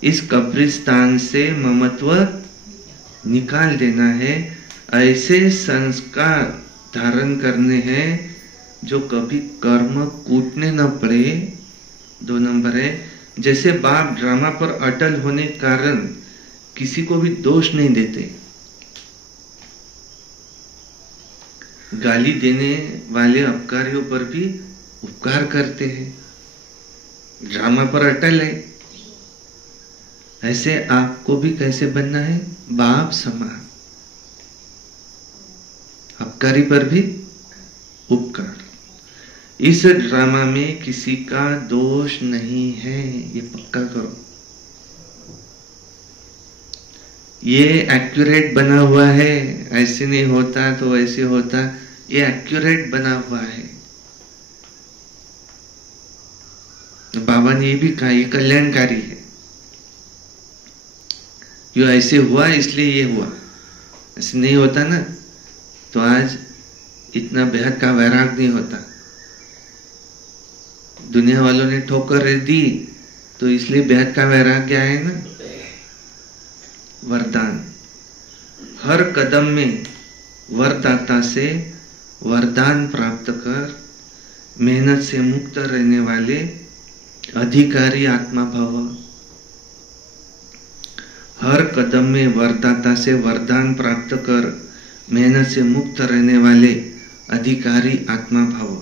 इस कब्रिस्तान से ममत्व निकाल देना है. ऐसे संस्कार धारण करने हैं जो कभी कर्म कूटने न पड़े. 2 नंबर है, जैसे बाप ड्रामा पर अटल होने के कारण किसी को भी दोष नहीं देते. गाली देने वाले अपकारियों पर भी उपकार करते हैं, ड्रामा पर अटल है. ऐसे आपको भी कैसे बनना है? बाप समान, अपकारी पर भी उपकार. इस ड्रामा में किसी का दोष नहीं है, ये पक्का करो. ये एक्यूरेट बना हुआ है, ऐसे नहीं होता तो ऐसे होता, ये एक्यूरेट बना हुआ है. बाबा ने ये भी कहा, ये कल्याणकारी है. यो ऐसे हुआ इसलिए ये हुआ, ऐसे नहीं होता ना तो आज इतना बेहद का वैराग नहीं होता. दुनिया वालों ने ठोकर दी तो इसलिए बेहद का वैराग्य आए ना. वरदान, हर कदम में वरदाता से वरदान प्राप्त कर मेहनत से मुक्त रहने वाले अधिकारी आत्मा भव. हर कदम में वरदाता से वरदान प्राप्त कर मेहनत से मुक्त रहने वाले अधिकारी आत्मा भव.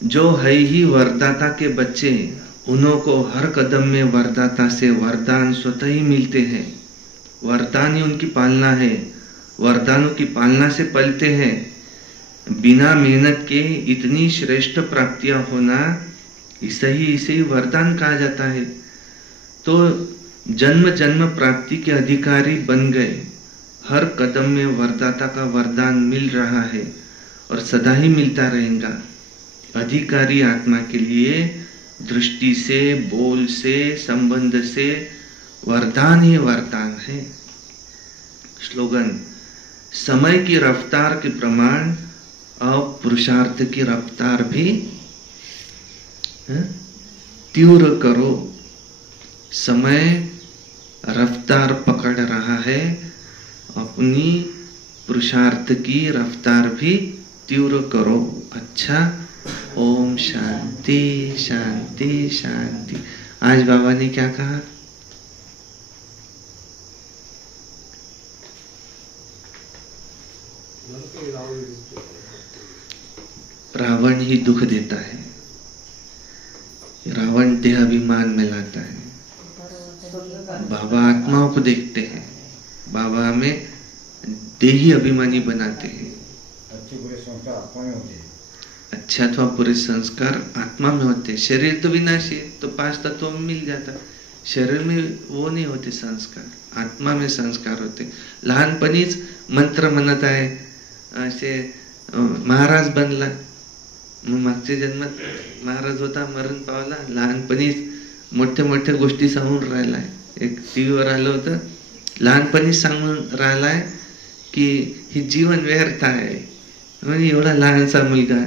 जो है ही वरदाता के बच्चे, उन्हों को हर कदम में वरदाता से वरदान स्वतः ही मिलते हैं. वरदान ही उनकी पालना है, वरदानों की पालना से पलते हैं. बिना मेहनत के इतनी श्रेष्ठ प्राप्तियां होना, इसे ही वरदान कहा जाता है. तो जन्म जन्म प्राप्ति के अधिकारी बन गए. हर कदम में वरदाता का वरदान मिल रहा है और सदा ही मिलता रहेगा. अधिकारी आत्मा के लिए दृष्टि से, बोल से, संबंध से वरदान ही वरदान है. स्लोगन, समय की रफ्तार के प्रमाण अब पुरुषार्थ की रफ्तार भी तीव्र करो. समय रफ्तार पकड़ रहा है, अपनी पुरुषार्थ की रफ्तार भी तीव्र करो। अच्छा, ओम शांति शांति शांति। आज बाबा ने क्या कहा? रावण ही दुख देता है, रावण देह अभिमान में लाता है। बाबा आत्माओं को देखते हैं, बाबा हमें देही अभिमानी बनाते हैं। अच्छे अथवा बुरे संस्कार आत्मा में होते हैं। शरीर तो विनाशी है, तो 5 तत्वों में मिल जाता। शरीर में वो नहीं होते संस्कार, आत्मा में संस्कार होते। लहानपणीच मंत्र म्हणत आहे, असे महाराज बनला, मग मागच्या जन्मात महाराज होता, मरण पावला, लहानपणीच मोठ्या मोठ्या गोष्टी सांगून राहिलाय. एक टीव्हीवर आलं होतं, लहानपणीच सांगून राहिलाय की हे जीवन व्यर्थ आहे. म्हणजे एवढा लहानसा मुलगा,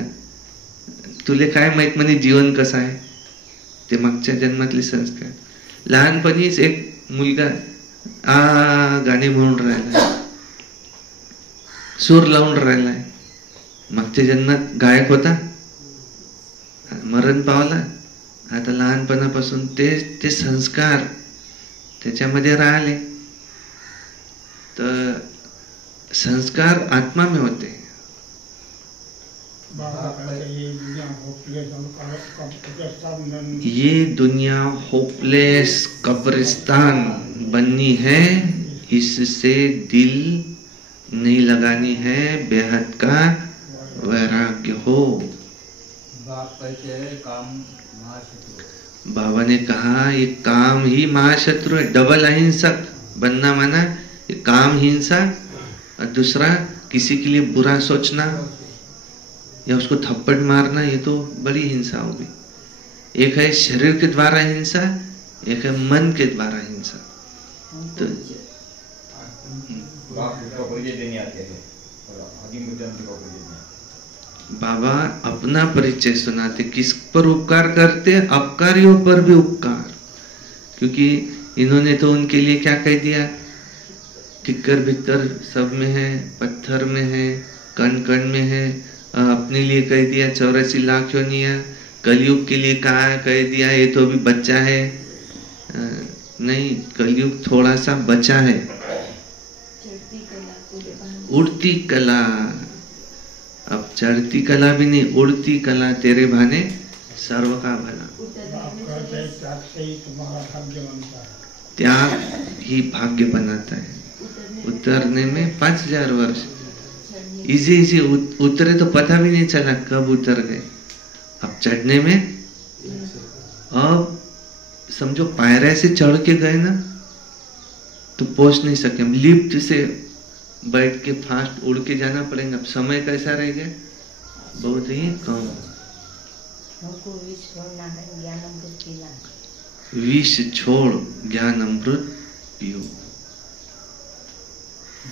तुले काय माहित म्हणे जीवन कसं आहे. ते मागच्या जन्मातले संस्कार. लहानपणीच एक मुलगा गाणे म्हणून राहिलाय, सूर लावून राहिलाय. मागच्या जन्मात गायक होता, मरण पावला. आता लहानपणापासून ते संस्कार त्याच्यामध्ये राहिले. तर संस्कार आत्मा में होते हैं. ये दुनिया होपलेस कब्रिस्तान बननी है, इससे दिल नहीं लगानी है, बेहद का वैराग्य हो. बाबा ने कहा ये काम ही महाशत्रु है. डबल अहिंसक बनना माना ये काम हिंसा, और दूसरा किसी के लिए बुरा सोचना या उसको थप्पड़ मारना, ये तो बड़ी हिंसा होगी. एक है शरीर के द्वारा हिंसा, एक है मन के द्वारा हिंसा. तो बाबा अपना परिचय सुनाते, किस पर उपकार करते, अपकारियों पर भी उपकार. क्योंकि इन्होंने तो उनके लिए क्या कह दिया, ठिक्कर भिक्कर सब में है, पत्थर में है, कण कण में है. अपने लिए कह दिया 84 लाख योनियां. कलयुग के लिए कहा, कह दिया ये तो अभी बच्चा है. नहीं, कलयुग थोड़ा सा बचा है. उड़ती कला, अब चढ़ती कला भी नहीं, उड़ती कला, तेरे भाने सर्व का भला. त्याग ही भाग्य बनाता है. उतरने में 5000 वर्ष. इजी उतरे तो पता भी नहीं चला कब उतर गए. अब चढ़ने में, अब समझो पायरे से चढ़ के गए ना तो पहुंच नहीं सके. लिफ्ट से बैठ के फास्ट उड़ के जाना पड़ेगा. अब समय कैसा रहेगा, बहुत ही कम. विष छोड़ ज्ञान अमृत पियो.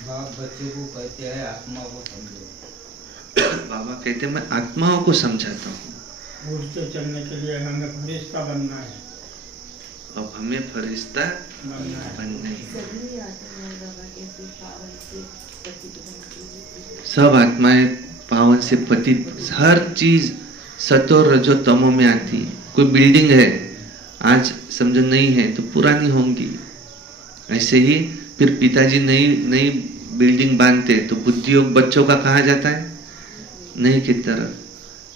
बाप बच्चों को कहते हैं आत्मा को समझो. बाबा कहते हैं मैं आत्माओं को समझाता हूँ. उड़ते चलने के लिए हमें फरिश्ता बनना है. अब हमें फरिश्ता बनना है. सब आत्माएं पावन से पतित, हर चीज सतो रजो तमो में आती. कोई बिल्डिंग है आज समझो नहीं है तो पुरानी होंगी. ऐसे ही फिर पिताजी नई बिल्डिंग बांधते तो बुद्धियोग बच्चों का कहा जाता है नहीं की तरह.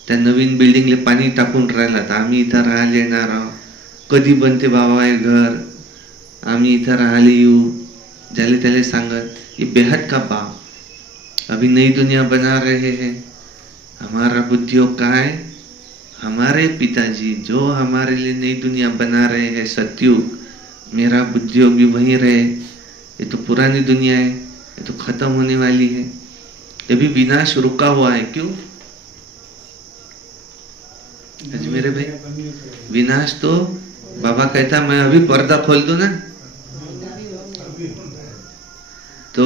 त्या नवीन बिल्डिंगले पाणी टाकून राहिला तर आम्ही इथं राहायला येणार आहोत. कधी बनते बाबा हे घर, आम्ही इथं राहायला येऊ. ज्याले त्याले सांगत ये बेहद का पाप. अभी नई दुनिया बना रहे हैं. हमारा बुद्धियोग कहाँ है, हमारे पिताजी जो हमारे लिए नई दुनिया बना रहे हैं सतयुग. मेरा बुद्धियोग भी वहीं रहे. ये तो पुरानी दुनिया है, ये तो खत्म होने वाली है. ये भी विनाश रुका हुआ है. क्यों मेरे भाई, विनाश तो बाबा कहता मैं अभी पर्दा खोल दूं ना तो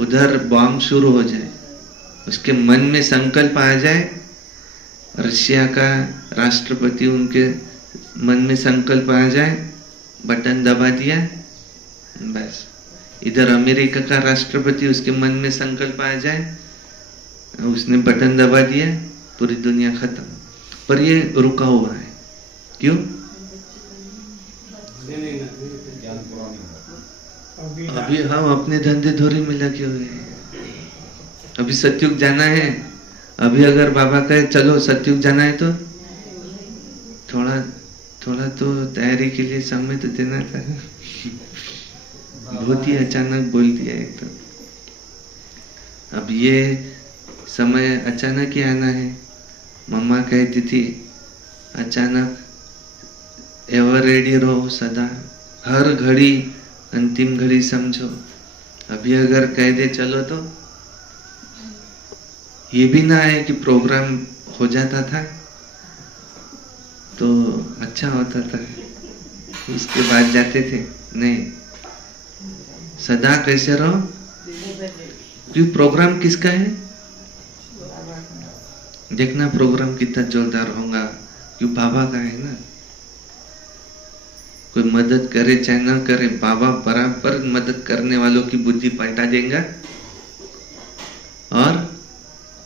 उधर बॉम्ब शुरू हो जाए. उसके मन में संकल्प आ जाए. रशिया का राष्ट्रपति उनके मन में संकल्प आ जाए, बटन दबा दिया, बस इधर अमेरिका का राष्ट्रपति, उसके मन में संकल्प आ जाए, उसने बटन दबा दिया, पूरी दुनिया खत्म। पर ये रुका हुआ है, क्यों? अभी हम अपने धंधे धोरी में लगे हुए हैं। अभी सतयुग जाना है, अभी अगर बाबा कहे चलो सतयुग जाना है तो थोड़ा तो तैयारी के लिए समय तो देना था। बहुत ही अचानक बोल दिया एकदम। अब ये समय अचानक ही आना है। मम्मा कहती थी अचानक एवर रेडी रहो, सदा हर घड़ी अंतिम घड़ी समझो। अभी अगर कह दे चलो तो ये भी ना है कि प्रोग्राम हो जाता था तो अच्छा होता था, उसके बाद जाते थे। नहीं, सदा कैसे रहो, क्योंकि प्रोग्राम किसका है? देखना प्रोग्राम कितना जोरदार होगा, क्यों बाबा का है ना। कोई मदद करे चाहे न करे, बाबा बराबर मदद करने वालों की बुद्धि पलटा देगा और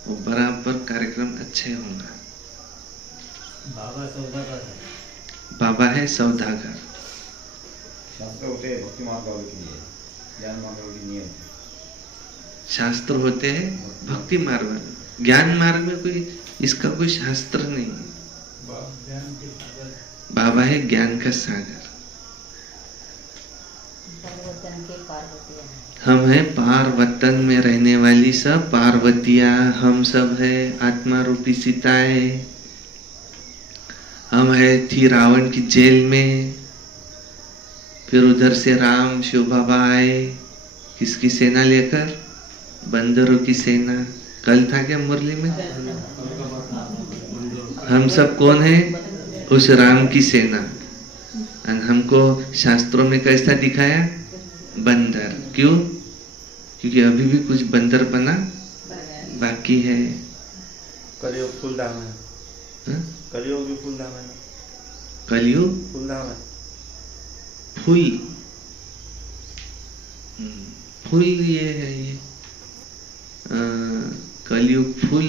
वो बराबर कार्यक्रम अच्छे होंगे। बाबा सौदागर है। बाबा है सौदागर। शास्त्र होते हैं भक्ति मार्ग वालों के लिए, ज्ञान मार्ग वालों के लिए नहीं होते। शास्त्र होते हैं भक्ति मार्ग वाले, ज्ञान मार्ग में कोई इसका कोई शास्त्र नहीं है। बाबा है ज्ञान का सागर। हम है पार वतन में रहने वाली सब पार्वतियां, हम सब है आत्मा रूपी सीताएं। हम है थी रावण की जेल में, फिर उधर से राम शिव बाबा आए, किसकी सेना लेकर? बंदरों की सेना। कल था क्या मुरली में? हम सब कौन है? उस राम की सेना। और हमको शास्त्रों में कैसा दिखाया? बंदर। क्यों? क्योंकि अभी भी कुछ बंदर बना बाकी है। कलयुग फूलधाम है। हा? कलयुग भी फूलधाम है। कलयुग फूलधाम है। फूल, फूल ये है ये कलयुग फूल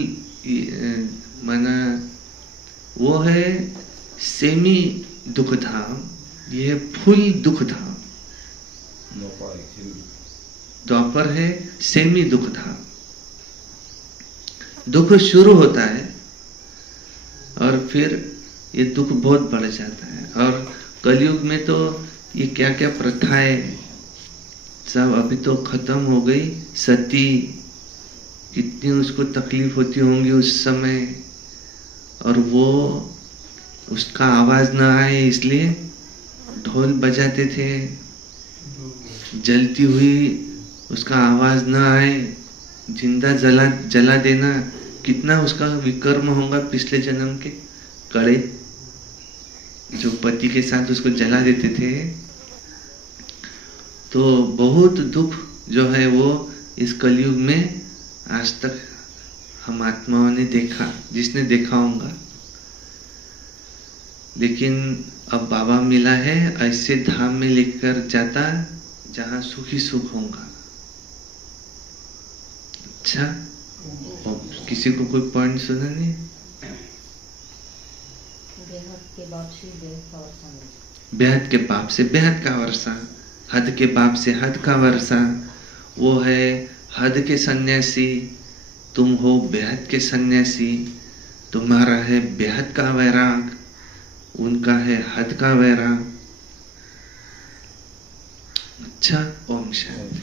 माना वो है सेमी दुख धाम, ये है फुल दुख धाम। द्वापर है सेमी दुख धाम। दुख शुरू होता है और फिर ये दुख बहुत बढ़ जाता है। और कलयुग में तो ये क्या क्या प्रथाएं सब अभी तो खत्म हो गई। सती कितनी उसको तकलीफ होती होंगी उस समय, और वो उसका आवाज ना आए इसलिए ढोल बजाते थे। जलती हुई उसका आवाज ना आए, जिंदा जला देना। कितना उसका विकर्म होगा पिछले जन्म के कड़े, जो पति के साथ उसको जला देते थे। तो बहुत दुख जो है वो इस कलयुग में आज तक हम आत्माओं ने देखा, जिसने देखा होगा। लेकिन अब बाबा मिला है, ऐसे धाम में लेकर जाता जहां सुख ही सुख होगा। अच्छा, और किसी को कोई पॉइंट सुना नहीं? बेहद के पाप से बेहद का वर्षा, हद के पाप से हद का वर्षा। वो है हद के सन्यासी, तुम हो बेहद के सन्यासी। तुम्हारा है बेहद का वैराग, उनका है हद का वैराग। अच्छा, ओम शांति।